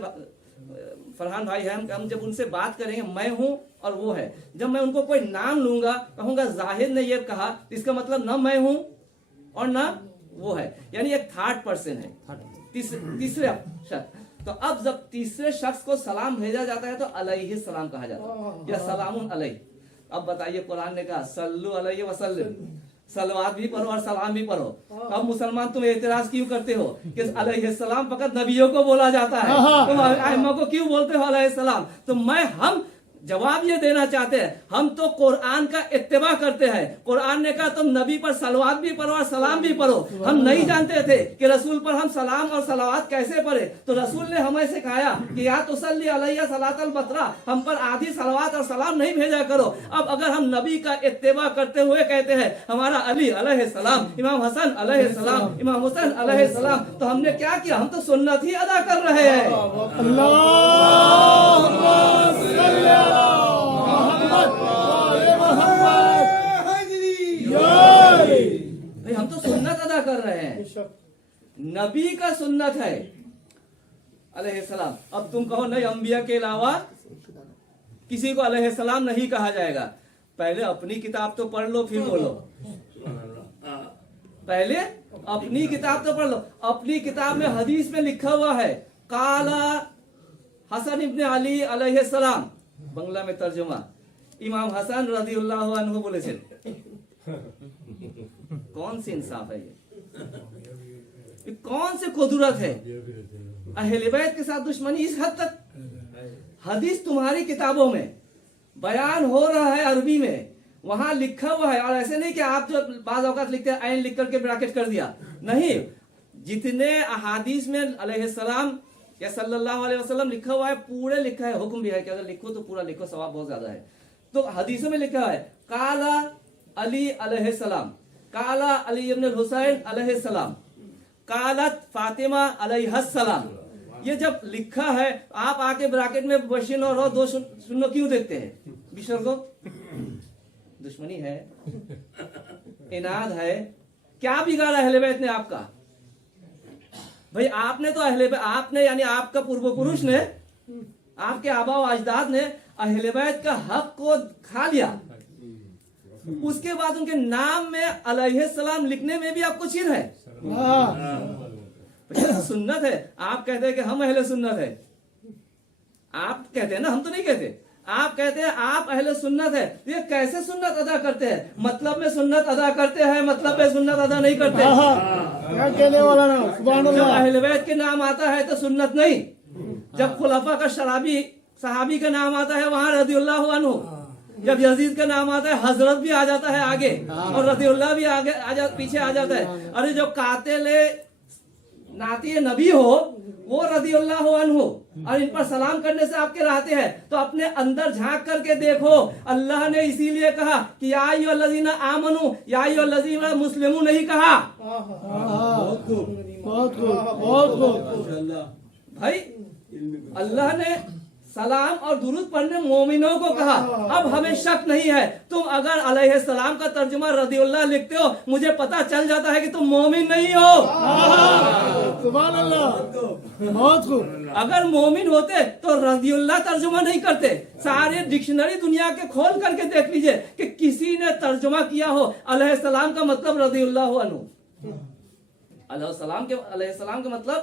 फरहान भाई है, हम जब उनसे बात करेंगे मैं हूं और वो है, जब मैं उनको कोई नाम लूंगा कहूंगा जाहिद ने ये कहा, इसका मतलब ना मैं हूं और ना वो है, यानी एक थर्ड पर्सन है, तीसरे शख्स। तो अब जब तीसरे शख्स को सलाम भेजा जाता है तो अलैहि सलाम कहा जाता है या सलामुन अलैहि। अब बताइए कुरान ने कहा सल्लु अलैहि वसल्लम, सलवात भी पढ़ो और सलाम भी पढ़ो। अब मुसलमान तुम एतराज क्यों करते हो कि अलैहिस्सलाम फकत नबियों को बोला जाता है, तुम अइम्मा को क्यों बोलते हो अलैहिस्सलाम। तो हम जवाब ये देना चाहते हैं, हम तो कुरान का इत्तिबा करते हैं। कुरान ने कहा तुम नबी पर सलवात भी पढ़ो और सलाम भी पढ़ो। हम नहीं जानते थे कि रसूल पर हम सलाम और सलावत कैसे पढ़े, तो रसूल ने हमें सिखाया कि या तुसल्ली अलैया सलातल बतरा, हम पर आधी सलवात और सलाम नहीं भेजा करो। अब अगर हम नबी का इत्तिबा करते हुए कहते हैं हमारा अली अलैहिस्सलाम, इमाम हसन अलैहिस्सलाम, इमाम हुसैन अलैहिस्सलाम, तो हमने क्या किया, हम तो सुन्नत ही अदा कर रहे हैं। भाई हम तो सुन्नत अदा कर रहे हैं, नबी का सुन्नत है अलैहिस्सलाम। अब तुम कहो नहीं अंबिया के अलावा किसी को अलैहिस्सलाम नहीं कहा जाएगा, पहले अपनी किताब तो पढ़ लो फिर बोलो। पहले अपनी किताब तो पढ़ लो। अपनी किताब में हदीस में लिखा हुआ है काला हसन इब्ने अली अलैहिस्सलाम, बांग्ला में तर्जुमा इमाम हसन रदियल्लाहु अन्हु बोले थे। कौन सी इंसाफ है ये कौन से कुदरत है? अहले बैत के साथ दुश्मनी इस हद तक। हदीस तुम्हारी किताबों में बयान हो रहा है अरबी में, वहां लिखा हुआ है। और ऐसे नहीं कि आप जो बाज़ औक़ात लिखते हैं ऐन लिख करके ब्रैकेट कर दिया, नहीं, जितने अहादीस में अलैहिस्सलाम या सल्लल्लाहु अलैहि वसल्लम लिखा हुआ है पूरे लिखा है। हुक्म भी है कि अगर लिखो तो पूरा लिखो, सवाब बहुत ज्यादा है। तो हदीसों में लिखा है काला अली अलैहिस्सलाम, काला अली इब्न हुसैन अलैहिस्सलाम, कालत फातिमा अलैहिस्सलाम। ये जब लिखा है आप आके ब्रैकेट में बशिन और दो सुनो क्यों देखते हैं? बिशर को दुश्मनी है, इनाद है, क्या बिगाड़ा अहले बैत ने आपका? भाई आपने तो आपने यानी आपका पूर्व पुरुष ने, आपके आबा व अजदाद ने अहले बैत का हक को खा लिया। उसके बाद उनके नाम में अलैहिस्सलाम लिखने में भी आपको चिर है। सुन्नत है। आप कहते हैं कि हम अहले सुन्नत है, आप कहते हैं ना, हम तो नहीं कहते। आप कहते हैं आप अहले सुन्नत है। ये कैसे सुन्नत अदा करते हैं? मतलब में सुन्नत अदा करते हैं, मतलब में सुन्नत अदा नहीं करते। क्या कहने वाला ना, सुभान जब अल्लाह। अहले बैत के नाम आता है तो सुन्नत नहीं। जब खुलाफा का सहाबी का नाम आता है वहां रदियल्लाहु अन्हु, जब यजीद का नाम आता है हजरत भी आ जाता है आगे, और रदियल्लाह भी आगे पीछे आ जाता है। अरे जो कातिले नाती नबी हो वो रदियल्लाहु अन्हु, और इन पर सलाम करने से आपके रहते हैं। तो अपने अंदर झांक करके देखो, अल्लाह ने इसीलिए कहा कि या अय्युहल्लज़ीना आमनू, या अय्युहल्लज़ीना मुस्लिमू नहीं कहा। बहुत खूब। भाई अल्लाह ने सलाम और दुरूद पढ़ने मोमिनों को कहा। अब हमें शक नहीं है, तुम अगर अलैहिस्सलाम का तर्जुमा रदियल्लाह लिखते हो, मुझे पता चल जाता है कि तुम मोमिन नहीं हो। सुभान अल्लाह, बहुत खूब। अगर मोमिन होते तो रदियल्लाह तर्जुमा नहीं करते। सारे डिक्शनरी दुनिया के खोल करके देख लीजिए कि किसी ने तर्जुमा किया हो अलैहिस्सलाम का मतलब रदियल्लाहु अन्हु। अलैहिस्सलाम का मतलब।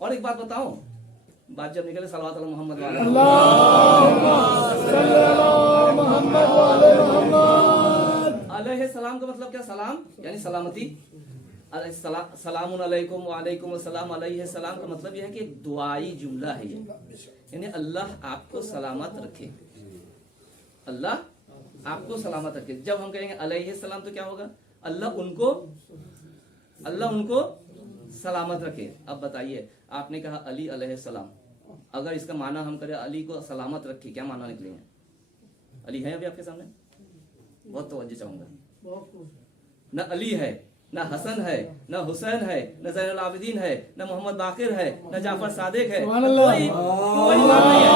और एक बात बताऊं, बात जब निकले सल्लल्लाहु अलैहि मोहम्मद वाले अलैहिस्सलाम का मतलब क्या? सलाम यानी सलामती। सलामुन अलैकुम व अलैकुम अस्सलाम अलैहिस्सलाम का मतलब यह है कि एक दुआई जुमला है ये, यानी अल्लाह आपको सलामत रखे, अल्लाह आपको सलामत रखे। जब हम कहेंगे अलैहिस्सलाम तो क्या होगा? अल्लाह उनको सलामत रखे। अब बताइए, आपने कहा अली अलैहिस्सलाम, अगर इसका माना हम करें अली को सलामत रखे, क्या माना निकलेंगे? अली है अभी आपके सामने? बहुत तवज्जो चाहूंगा। न अली है, न हसन है, न हुसैन है, न ज़ैनुल आबिदीन है, न मोहम्मद बाकिर है, न जाफर सादिक है, कोई इमाम नहीं है।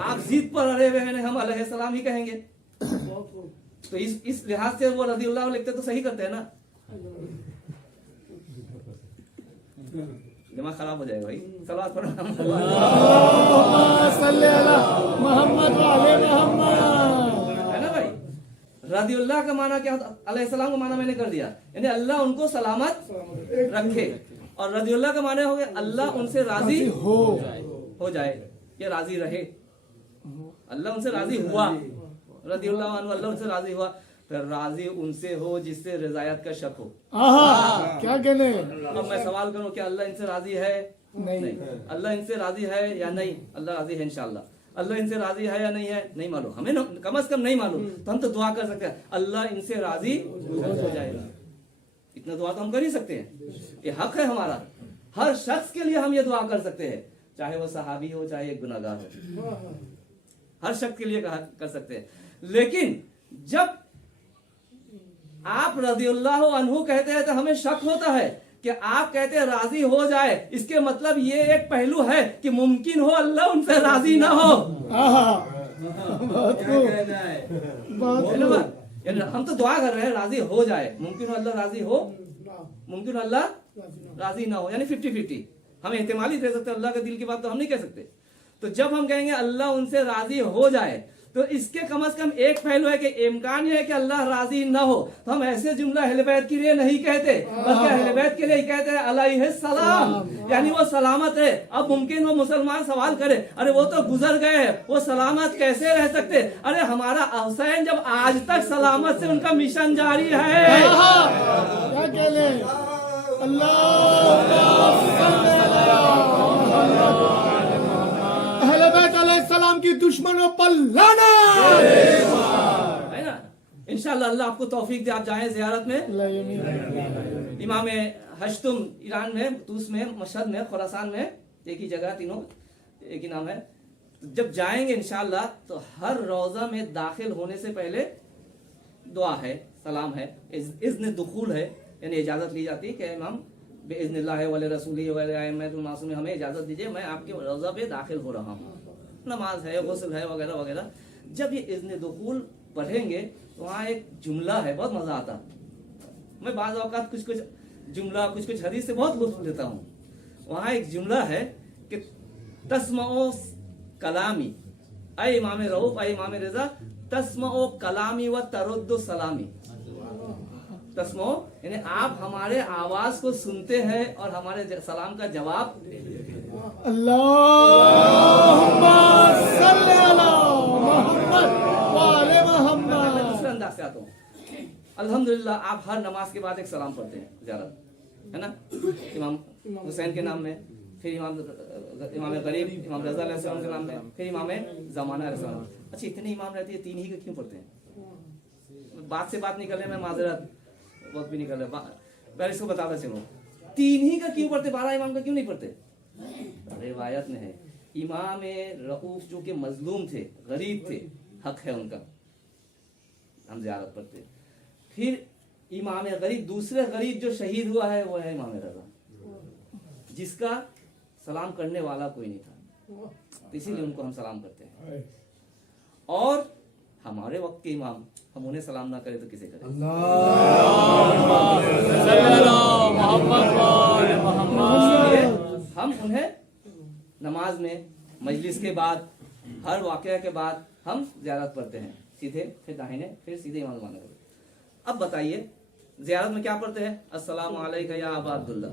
आप जिद पर अड़े हुए हैं, हम अलैहिस्सलाम ही कहेंगे। तो इस लिहाज से वो रदियल्लाहु लिखते तो सही करते हैं ना। दिमाग खराब हो जाएगा भाई। सलावत पढ़ो है ना भाई। रदियल्लाह का माना क्या होता? अलैहिस्सलाम का माना मैंने कर दिया, यानी अल्लाह उनको सलामत रखे। और रदियल्लाह का माना हो गया अल्लाह उनसे राजी हो जाए या राजी रहे। अल्लाह उनसे राजी हुआ, रदियल्लाहु अन्हु अल्लाह उनसे राजी हुआ। फिर राजी उनसे हो जिससे रजायत का शक हो। क्या कहने? अब मैं सवाल करूं क्या अल्लाह इनसे राजी है? नहीं। अल्लाह इनसे राजी है या नहीं? अल्लाह राजी है इंशाअल्लाह। अल्लाह इनसे राजी है या नहीं है? नहीं मालूम, हमें कम से कम नहीं मालूम। तो हम तो दुआ कर सकते हैं अल्लाह इनसे राजी हो जाएगा। इतना दुआ तो हम कर ही सकते हैं, ये हक है हमारा। हर शख्स के लिए हम ये दुआ कर सकते हैं, चाहे वो सहाबी हो चाहे एक गुनाहगार हो, हर शख्स के लिए कर सकते हैं। लेकिन जब आप रदियल्लाहु अन्हु कहते हैं तो हमें शक होता है कि आप कहते हैं राजी हो जाए, इसके मतलब ये एक पहलू है कि मुमकिन हो अल्लाह उनसे राजी ना हो। हम तो दुआ कर रहे हैं राजी हो जाए, मुमकिन हो अल्लाह राजी हो, मुमकिन अल्लाह राजी ना हो, यानी 50-50। हम एहतिमाल ही दे सकते हैं, अल्लाह के दिल की बात तो हम नहीं कह सकते। تو جب ہم کہیں گے اللہ ان سے راضی ہو جائے تو اس کے کم از کم ایک پہلو ہے کہ امکان یہ ہے کہ اللہ راضی نہ ہو. تو ہم ایسے جملہ اہل بیت کے لیے نہیں کہتے بلکہ اہل بیت کے لیے ہی کہتے ہیں علیہ السلام, یعنی وہ سلامت ہے. اب ممکن وہ مسلمان سوال کرے ارے وہ تو گزر گئے ہیں, وہ سلامت کیسے رہ سکتے؟ ارے ہمارا حسین جب آج تک سلامت سے ان کا مشن جاری ہے. کیا کہہ لیں اہل بیت علیہ السلام کی دشمنوں پر لعنت ہے نا. انشاءاللہ اللہ آپ کو توفیق دے, آپ جائیں زیارت میں. امام ہشتم ایران میں, طوس میں, مشہد میں, خراسان میں, ایک ہی جگہ, تینوں ایک ہی نام ہے. جب جائیں گے انشاءاللہ تو ہر روضہ میں داخل ہونے سے پہلے دعا ہے, سلام ہے, اذن دخول ہے, یعنی اجازت لی جاتی ہے کہ امام باذن اللہ ولی رسولہ ولی ائمۃ المعصومین ہمیں اجازت دیجیے, میں آپ کے روضہ پہ داخل ہو رہا ہوں. نماز ہے, غسل ہے, وغیرہ وغیرہ. جب یہ اذن دخول پڑھیں گے تو وہاں ایک جملہ ہے, بہت مزہ آتا. میں بعض اوقات کچھ جملہ کچھ حدیث سے بہت لطف لیتا ہوں. وہاں ایک جملہ ہے کہ تسمعوا کلامی, اے امام رؤوف, اے امام رضا, تسمعوا کلامی و ترد سلامی. تسمعوا یعنی آپ ہمارے آواز کو سنتے ہیں اور ہمارے سلام کا جواب. اللہم صلی علی محمد وعلی محمد. میں دوسرے انداز سے آتا ہوں. الحمدللہ آپ ہر نماز کے بعد ایک سلام پڑھتے ہیں, زیارت ہے نا, امام حسین کے نام میں, پھر امام غریب, امام رضا علیہ السلام کے نام میں, پھر امام زمانہ علیہ السلام. اچھا اتنے امام رہتے ہیں, تین ہی کا کیوں پڑھتے ہیں؟ بات سے بات نکل رہے, میں معذرت بہت بھی نکل رہا, پہلے اس کو بتاتا چلو. تین ہی کا کیوں پڑھتے, 12 امام کا کیوں نہیں پڑھتے؟ روایت میں ہے امام رؤوف جو کہ مظلوم تھے, غریب تھے, حق ہے ان کا, ہم زیارت پڑھتے. پھر امام غریب, دوسرے غریب جو شہید ہوا ہے وہ ہے امام رضا, جس کا سلام کرنے والا کوئی نہیں تھا, اسی لیے ان کو ہم سلام کرتے ہیں. اور ہمارے وقت کے امام, ہم انہیں سلام نہ کرے تو کسے کریں؟ ہم انہیں نماز میں, مجلس کے بعد, ہر واقعہ کے بعد ہم زیارت پڑھتے ہیں, سیدھے, پھر داہنے, پھر سیدھے امام زمانہ. اب بتائیے زیارت میں کیا پڑھتے ہیں؟ السلام علیکہ یا ابا عبداللہ,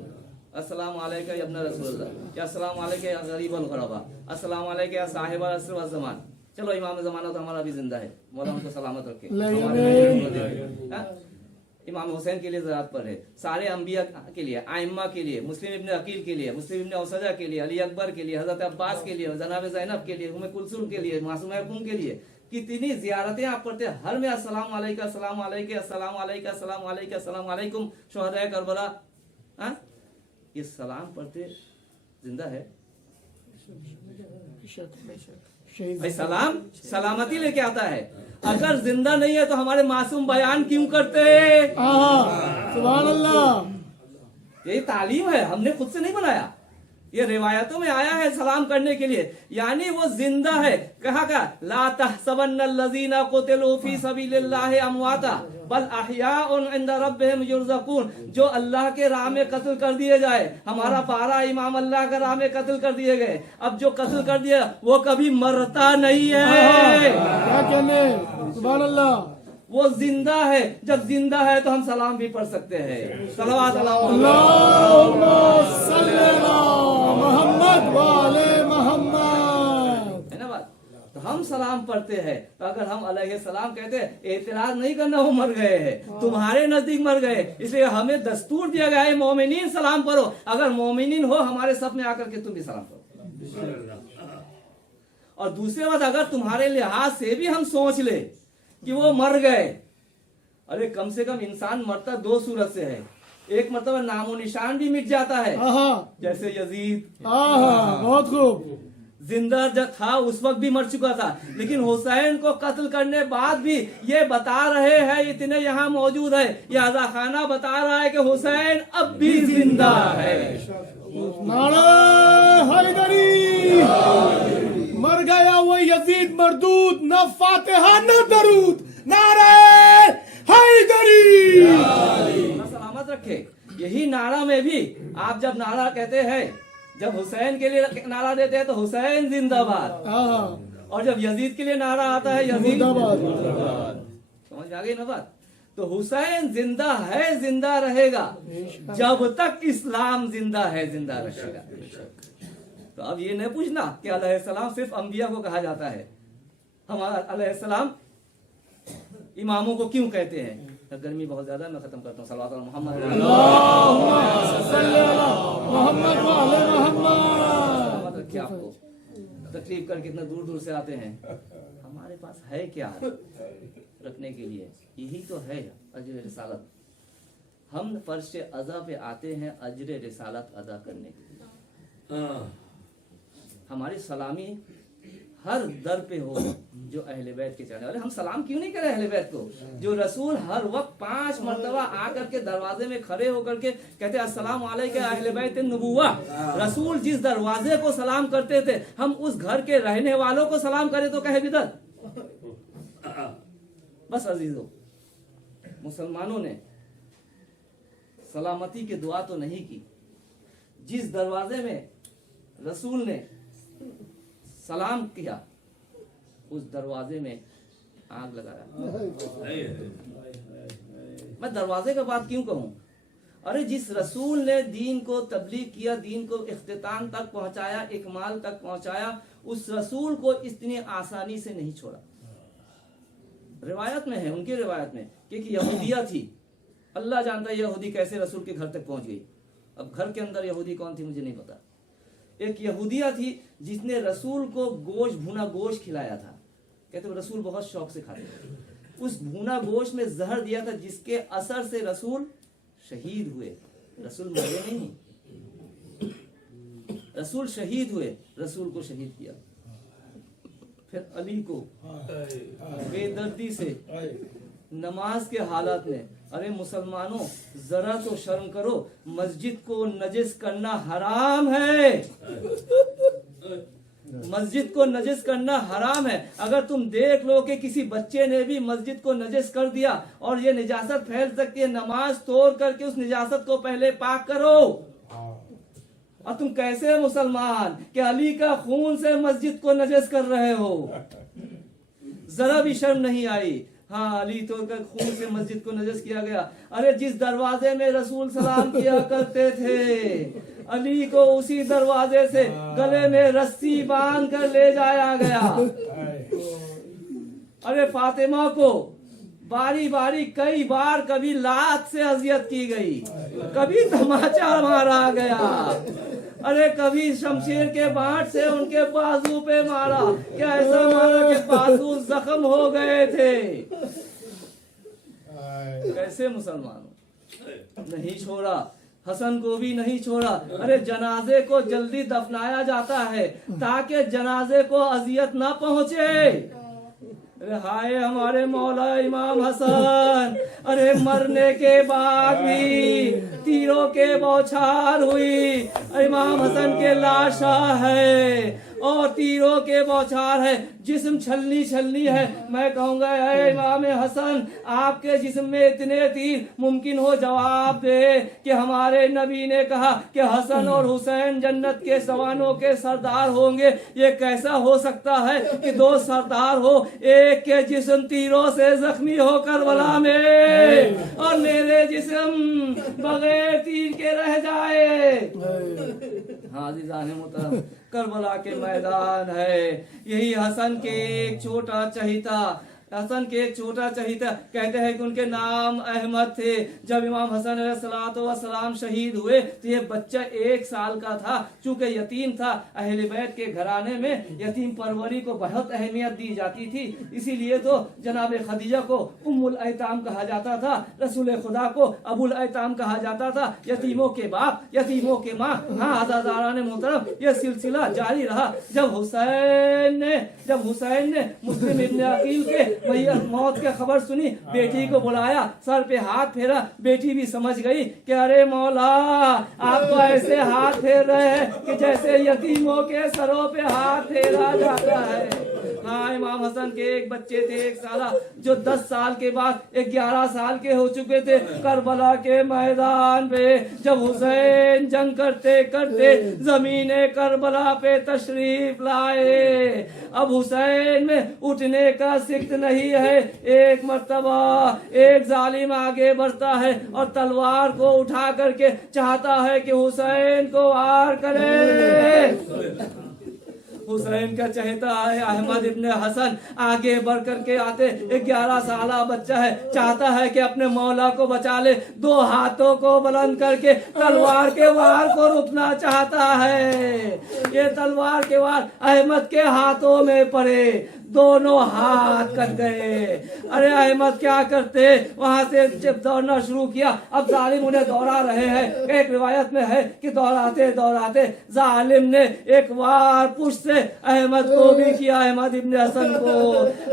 السلام علیکہ یا ابن رسول اللہ, یا السلام علیکہ یا غریب الغربا, السلام علیکہ یا صاحب العصر والزمان. چلو امام زمانہ تو ہمارا بھی زندہ ہے, مولا ان کو سلامت رکھے. امام حسین کے لیے زیارت پر ہے, سارے انبیاء کے لیے, ائمہ کے لیے, مسلم ابن عقیل کے لیے, مسلم ابن اوسجہ کے لیے, علی اکبر کے لیے, حضرت عباس کے لیے, جناب زینب کے لیے, ام کلثوم کے لیے, معصومہ ام کے لیے, کتنی زیارتیں آپ پڑھتے ہیں. ہر میں السلام علیکہ, السلام علیکہ, السلام علیکہ, السلام علیکہ, السلام علیکم شہداء کربلا. یہ سلام پڑھتے زندہ ہے. سلام سلامتی لے کے آتا ہے. اگر زندہ نہیں ہے تو ہمارے معصوم بیان کیوں کرتے؟ سبحان اللہ. یہی تعلیم ہے, ہم نے خود سے نہیں بنایا, یہ روایتوں میں آیا ہے سلام کرنے کے لیے. یعنی وہ زندہ ہے. کہا کہ لا تحسبن الذین قتلوا فی سبیل اللہ امواتا بل احیاء عند ربهم یرزقون. جو اللہ کے راہ میں قتل کر دیے جائے, ہمارا 12 امام اللہ کے راہ میں قتل کر دیے گئے, اب جو قتل کر دیا وہ کبھی مرتا نہیں ہے. کیا کہنے, سبحان اللہ. وہ زندہ ہے, جب زندہ ہے تو ہم سلام بھی پڑھ سکتے ہیں. صلوات اللہم صلی علی محمد وعلی محمد. ہے نا بات. تو ہم سلام پڑھتے ہیں, تو اگر ہم علیہ السلام کہتے ہیں, اعتراض نہیں کرنا وہ مر گئے ہیں, تمہارے نزدیک مر گئے, اس لیے ہمیں دستور دیا گیا ہے مومنین سلام پڑھو. اگر مومنین ہو ہمارے صف میں آ کر کے تم بھی سلام پڑھو. اور دوسری بات, اگر تمہارے لحاظ سے بھی ہم سوچ لیں کہ وہ مر گئے, ارے کم سے کم انسان مرتا 2 صورت سے ہے. ایک مرتبہ نام و نشان بھی مٹ جاتا ہے, جیسے یزید. بہت خوب. زندہ جب تھا اس وقت بھی مر چکا تھا, لیکن حسین کو قتل کرنے بعد بھی یہ بتا رہے ہیں, اتنے یہاں موجود ہے, یہ عزا خانہ بتا رہا ہے کہ حسین اب بھی زندہ ہے. نعرہ حیدری. مر گیا وہ یزید مردود, نہ فاتحہ نہ درود. نعرہ حیدری. سلامت رکھے. یہی نعرہ میں بھی آپ جب نعرہ کہتے ہیں, जब हुसैन के लिए नारा देते हैं तो हुसैन जिंदाबाद, और जब यजीद के लिए नारा आता है यजीद जिंदाबाद। समझ में आ गई ना बात? तो हुसैन जिंदा है, जिंदा रहेगा जब तक इस्लाम जिंदा है, जिंदा रहेगा। तो अब ये नहीं पूछना कि अलैहिस्सलाम सिर्फ अंबिया को कहा जाता है, हमारा अलैहिस्सलाम इमामों को क्यों कहते हैं? तो गर्मी बहुत ज्यादा, मैं खत्म करता हूँ। सल्लल्लाहु अलैहि मोहम्मद रखिए। आपको तकलीफ करके इतना दूर दूर से आते हैं, हमारे पास है क्या रखने के लिए? यही तो है अजर रिसालत। हम फर्श अज़ा पे आते हैं अजर रिसालत अदा करने के लिए। हमारी सलामी हर दर पे हो जो अहले बैत के चाहने वाले। हम सलाम क्यों नहीं करें अहले बैत को? जो रसूल हर वक्त 5 मरतबा आकर के दरवाजे में खड़े होकर के कहते अस्सलाम अलैका अहले बैत नबुव्वा। रसूल जिस दरवाजे को सलाम करते थे, हम उस घर के रहने वालों को सलाम करें तो कहे बिदअत। बस अजीजों, मुसलमानों ने सलामती की दुआ तो नहीं की, जिस दरवाजे में रसूल ने सलाम किया उस दरवाजे में आग लगाया। मैं दरवाजे का बात क्यों कहूं? अरे जिस रसूल ने दीन को तबलीग किया, दीन को इख्तिताम तक पहुंचाया, इकमाल तक पहुंचाया, उस रसूल को इतनी आसानी से नहीं छोड़ा। रिवायत में है, उनकी रिवायत में, कि यहूदिया थी, अल्लाह जानता है यहूदी कैसे रसूल के घर तक पहुंच गई। अब घर के अंदर यहूदी कौन थी मुझे नहीं पता। एक यहूदिया थी जिसने रसूल को गोश्त, भुना गोश्त खिलाया था। कहते रसूल बहुत शौक से खाते थे। उस भुना गोश्त में जहर दिया था, जिसके असर से रसूल शहीद हुए। रसूल मरे नहीं, रसूल शहीद हुए, रसूल को शहीद किया। फिर अली को बेदर्दी से नमाज के हालात में, अरे मुसलमानों जरा तो शर्म करो, मस्जिद को नजिस करना हराम है, मस्जिद को नजिस करना हराम है। अगर तुम देख लो कि किसी बच्चे ने भी मस्जिद को नजिस कर दिया और ये निजासत फैल सकती है, नमाज तोड़ करके उस निजासत को पहले पाक करो। और तुम कैसे मुसलमान कि अली का खून से मस्जिद को नजिस कर रहे हो? जरा भी शर्म नहीं आई। हाँ, अली तो का खून से मस्जिद को नजस किया गया। अरे जिस दरवाजे में रसूल सलाम किया करते थे, अली को उसी दरवाजे से गले में रस्सी बांध कर ले जाया गया। अरे फातिमा को बारी बारी कई बार कभी लात से अजियत की गई, कभी तमाचा मारा गया, अरे कभी शमशीर के बाट से उनके बाजू पे मारा। क्या ऐसा मारा कि बाजू जख्म हो गए थे? कैसे मुसलमानों नहीं छोड़ा, हसन को भी नहीं छोड़ा। अरे जनाजे को जल्दी दफनाया जाता है ताकि जनाजे को अजियत ना पहुंचे। अरे हाय हमारे मौला इमाम हसन, अरे मरने के बाद भी तीरों के बौछार हुई। इमाम हसन के लाशा है और तीरों के बौछार है, जिस्म छलनी छलनी है। मैं कहूंगा ऐ इमाम हसन, आपके जिस्म में इतने तीर, मुमकिन हो जवाब दे कि हमारे नबी ने कहा कि हसन और हुसैन जन्नत के सवानों के सरदार होंगे। ये कैसा हो सकता है कि दो सरदार हो, एक के जिस्म तीरों से जख्मी हो करबला में और मेरे जिस्म बगैर तीर के रह जाए। हाँ जी जाने मोहतरम, करबला के मैदान है। यही हसन के एक छोटा चहिता, हसन के एक छोटा चहिता, कहते हैं कि उनके नाम अहमद थे। जब इमाम हसन अलैहिस्सलाम शहीद हुए तो ये बच्चा 1 साल का था। चूंकि यतीम था, अहले बैत के घराने में यतीम परवरी को बहुत अहमियत दी जाती थी, इसीलिए तो जनाब खदीजा को उम्मुल ऐताम कहा जाता था, रसूल खुदा को अबुल ऐताम कहा जाता था, यतीमों के बाप, यतीमों के माँ। हाँ हज़ारान मोहतरम, यह सिलसिला जारी रहा। जब हुसैन ने मुस्लिम इब्न अकील के भैया मौत की खबर सुनी, बेटी को बुलाया, सर पे हाथ फेरा। बेटी भी समझ गई कि अरे मौला आप तो ऐसे हाथ फेर रहे हैं कि जैसे यतीमों के सरों पे हाथ फेरा जाता है। हाँ, इमाम हसन के एक बच्चे थे, एक साला, जो 10 साल के बाद 11 साल के हो चुके थे। करबला के मैदान पे जब हुसैन जंग करते करते जमीने करबला पे तशरीफ लाए, अब हुसैन में उठने का सिक्त नहीं है। एक मर्तबा एक जालिम आगे बढ़ता है और तलवार को उठा करके चाहता है कि हुसैन को वार करे। हुसैन का चहेता है अहमद इब्ने हसन आगे बढ़ करके आते, 11 साला बच्चा है, चाहता है कि अपने मौला को बचा ले, 2 हाथों को बुलंद करके तलवार के वार को रुकना चाहता है। ये तलवार के वार अहमद के हाथों में पड़े, दोनों हाथ कट गए। अरे अहमद क्या करते, वहां से जब दौड़ना शुरू किया, अब जालिम उन्हें दौड़ा रहे हैं। एक रिवायत में है कि दौड़ाते दौड़ाते जालिम ने एक बार पुश से अहमद को भी किया, अहमद इब्ने हसन को।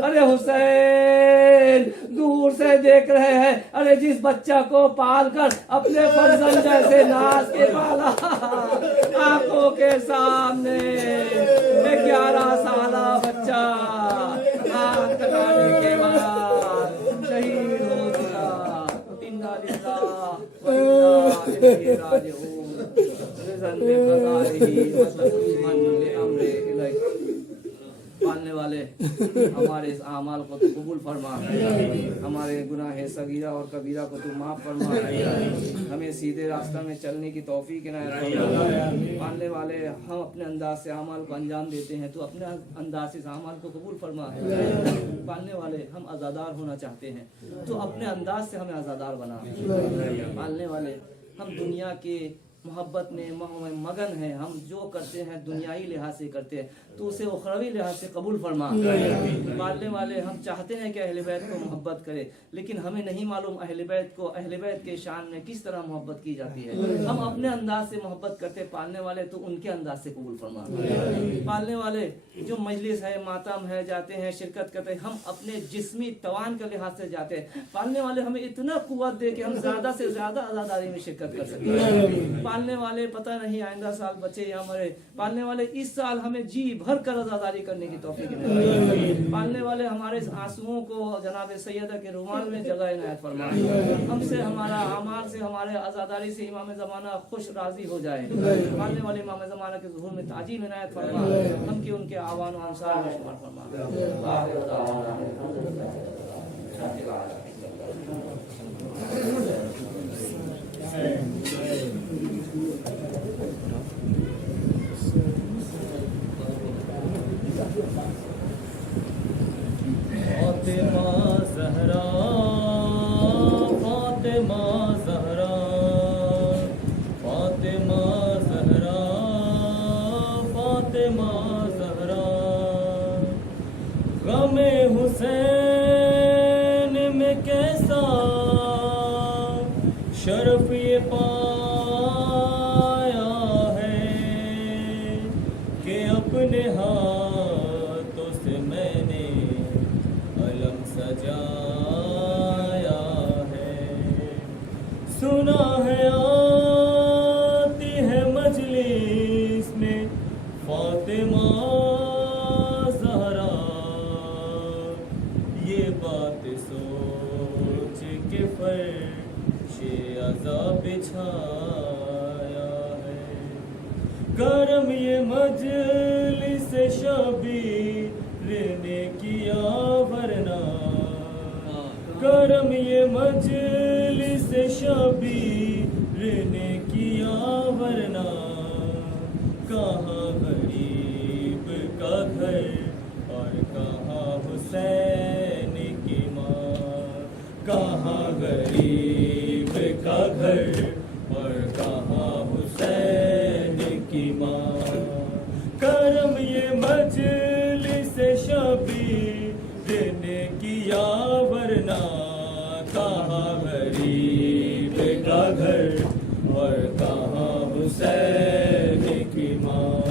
अरे हुसैन दूर से देख रहे हैं, अरे जिस बच्चा को पाल कर अपने फर्जंद जैसे नाज के पाला, आंखों के सामने 11 साला बच्चा हाथ कटाने के बाद शहीद हो गया। इन्ना लिल्लाह व इन्ना इलैहि राजिऊन। पालने वाले हमारे इस आमाल को तो कबूल फरमा, हमारे गुनाह सगीरा और कबीरा को तो माफ फरमा, हमें सीधे रास्ता में चलने की तौफीक इनायत फरमा। पालने वाले हम अपने अंदाज से आमाल को अंजाम देते हैं, तो अपने अंदाज से इस आमाल को कबूल फरमा। पालने वाले हम आज़ादार होना चाहते हैं, तो अपने अंदाज से हमें आज़ादार बना। पालने वाले हम दुनिया के मोहब्बत में मगन है, हम जो करते हैं दुनियाई लिहाज से करते हैं, तो उसे उखरवी लिहाज से कबूल फरमा। पालने वाले हम चाहते हैं कि अहले बैत को मोहब्बत करे, लेकिन हमें नहीं मालूम अहले बैत को अहले बैत के शान में किस तरह मोहब्बत की जाती है। हम अपने अंदाज से मोहब्बत करते, पालने वाले तो उनके अंदाज से कबूल फरमा। पालने वाले जो मजलिस है, मातम है, जाते हैं, शिरकत करते हैं, हम अपने जिस्मी तवान के लिहाज से जाते हैं। पालने वाले हमें इतना कुव्वत दे कि हम ज्यादा से ज्यादा आज़ादारी में शिरकत कर सकें। पालने वाले पता नहीं आइंदा साल बचे या मरे, पालने वाले इस साल हमें जी भर कर आज़ादारी करने की तौफीक इनायत। पालने वाले हमारे आंसुओं को जनाब सैयदा के रुमाल में जगह इनायत फरमाए। हमसे, हमारा अमाल से, हमारे आज़ादारी से इमाम ज़माना खुश राजी हो जाए। पालने वाले इमाम ज़माना के ज़ुहूर में ताजील इनायत फरमाए, हम के उनके आवान व अंसार में शुमार फातिमा ज़हरा, फातिमा ज़हरा, फातिमा ज़हरा, फातिमा ज़हरा, गमे हुसैन में कैसा शर्फ ये पाया है कि अपने हाथों से मैंने अलम सजाया है। सुना है आती है मजलिस में फातिमा ज़हरा, ये बात सोच के फर्शे अज़ाब बिछाया है। करम ये मजलिस शबीर ने किया वरना, करम ये मजलिस शबीर ने किया वरना, कहाँ गरीब का घर और कहाँ हुसैन की माँ, कहाँ गरीब का घर और कहाँ हुसैन की माँ। करम ये मजलिस शबीर ने किया वरना, कहाँ गरीब का घर और कहाँ हुसैन की माँ,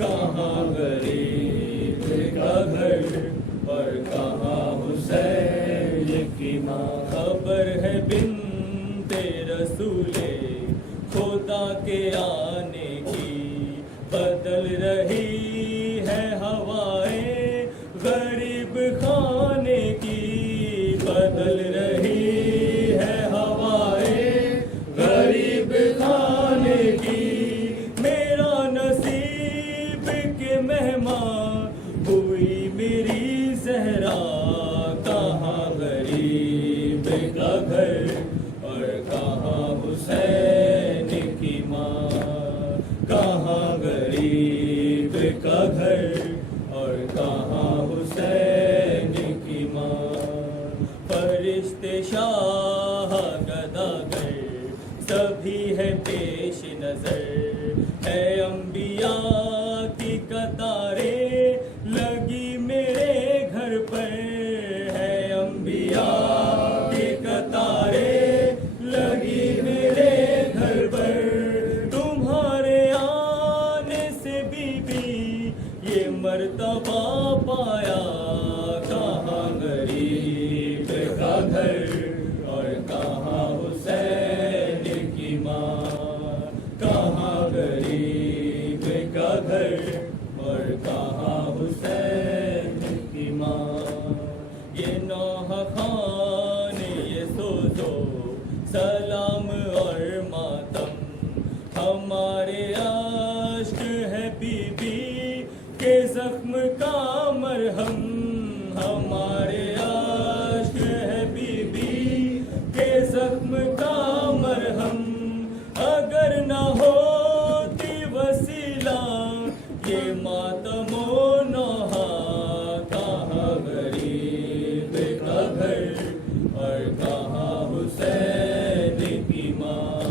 कहाँ गरीब का घर और कहाँ हुसैन की माँ। खबर है बिन्ते रसूले खुदा के आने की, बदल रही है غریب کا گھر اور کہاں حسین کی ماں. فرشتے شاہ گداگر سبھی ہے پیش نظر، ہے انبیاء کی قطاریں لگی میرے گھر پر، ہے انبیاء کی قطاریں لگی میرے گھر پر. تمہارے آنے سے بی بی یہ مرتبہ پایا، کہاں غریب کا گھر اور کہاں حسین کی ماں، کہاں غریب کا گھر اور کہاں حسین کی ماں. یہ نوح خان یہ سوزو سلام اور ماتم، ہمارے عشق ہے بی بی کے زخم کا مرہم، ہمارے عشق ہے بی بی کے زخم کا مرہم. اگر نہ ہوتی وسیلہ یہ ماتم و نوحہ، کہاں غریب کا گھر اور کہاں حسین کی ماں،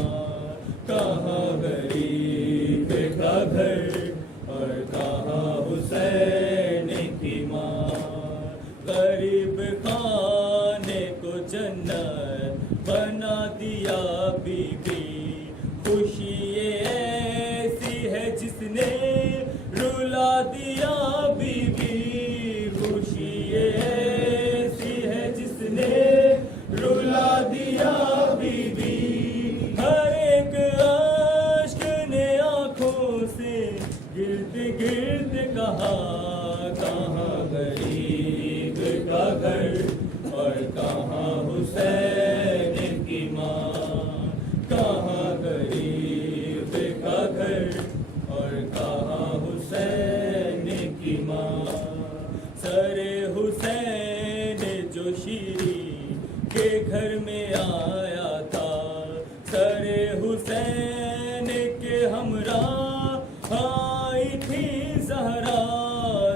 کہاں غریب کا گھر اور کہاں حسین کی ماں. غریب خانے کو جنت بنا دیا بی بی، خوشی یہ ایسی ہے جس نے رلا دیا بی بی، خوشی یہ ایسی ہے جس نے رلا دیا بی بی. ہر ایک اشک نے آنکھوں سے گرد گرد کہا، کہاں غریب کا گھر اور کہاں حسین کی ماں، کہاں غریب کا گھر اور کہاں حسین کی ماں. سر حسین جو شیری کے گھر میں آیا تھا، سر حسین کے ہمراہ آئی تھی زہرا،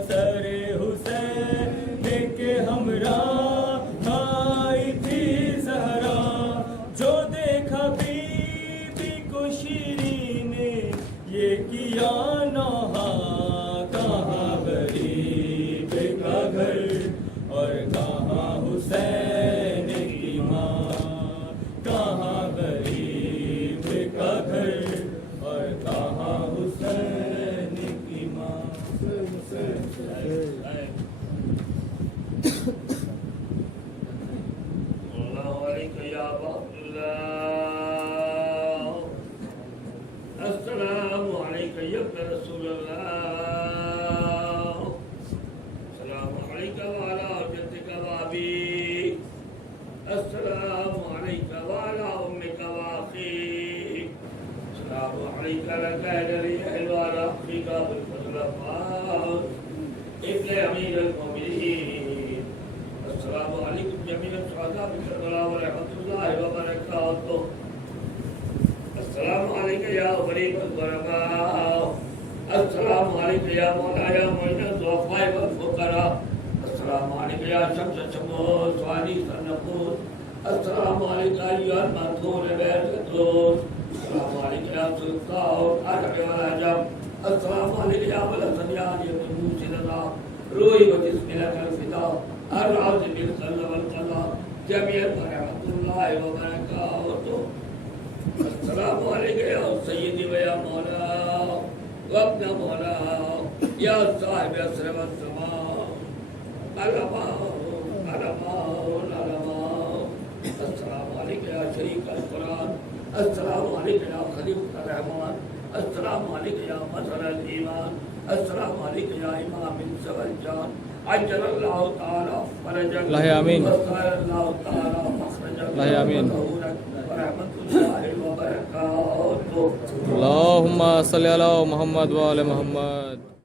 سر حسین کے ہمراہ آئی تھی زہرا. جو دیکھا بی بی کو شیری نے یہ کیا نوحہ، کہاں غریب کا گھر اور کہاں حسین کی ماں، کہاں غریب کا گھر اور کہاں حسین کی ماں. اللہ علیکہ یا عبداللہ، السلام علیکہ یا ابن رسول اللہ، السلام علیکہ وعلا حجتک وابیک، السلام علیکہ وعلا امک واخیک، السلام علیکہ لکہ جلیہ وعلا اخیک بالفضل عباس ابن امیر المؤمنین، السلام علیکم جمیع الشہداء بکربلاء ورحمۃ اللہ وبرکاتہ. السلام علیکم یا غریب الغرباء، السلام علیکم یا مولا یا معین الضعفاء والفقراء، السلام علیکم یا شمس الشموس وانیس النفوس، السلام علیکم ایھا المنصور بیت القدس، السلام علیکم یا سلطان العرب والعجم، السلام علیکم یا ولد یا موسی رضا روحی و جسم لک الفدا، الراز بالقلب والقضاء جميع ورحمۃ اللہ وبرکاتہ. السلام علیکم یا سیدی و یا مولا و ابن مولا یا صاحب عصر والزمان، علماء علماء علماء. السلام علیکم یا شریک القرآن، السلام علیکم یا خلیفۃ الرحمن، السلام علیکم یا مظہر الایمان، السلام علیکم یا امام الانس والجان، عجل اللہ تعالی فرجک، اللہ آمین، وسائر اللہ تعالی مخرجک، اللہ آمین. ورحمۃ اللہ وبرکاتہ. اللہم صلی علی محمد و آل محمد.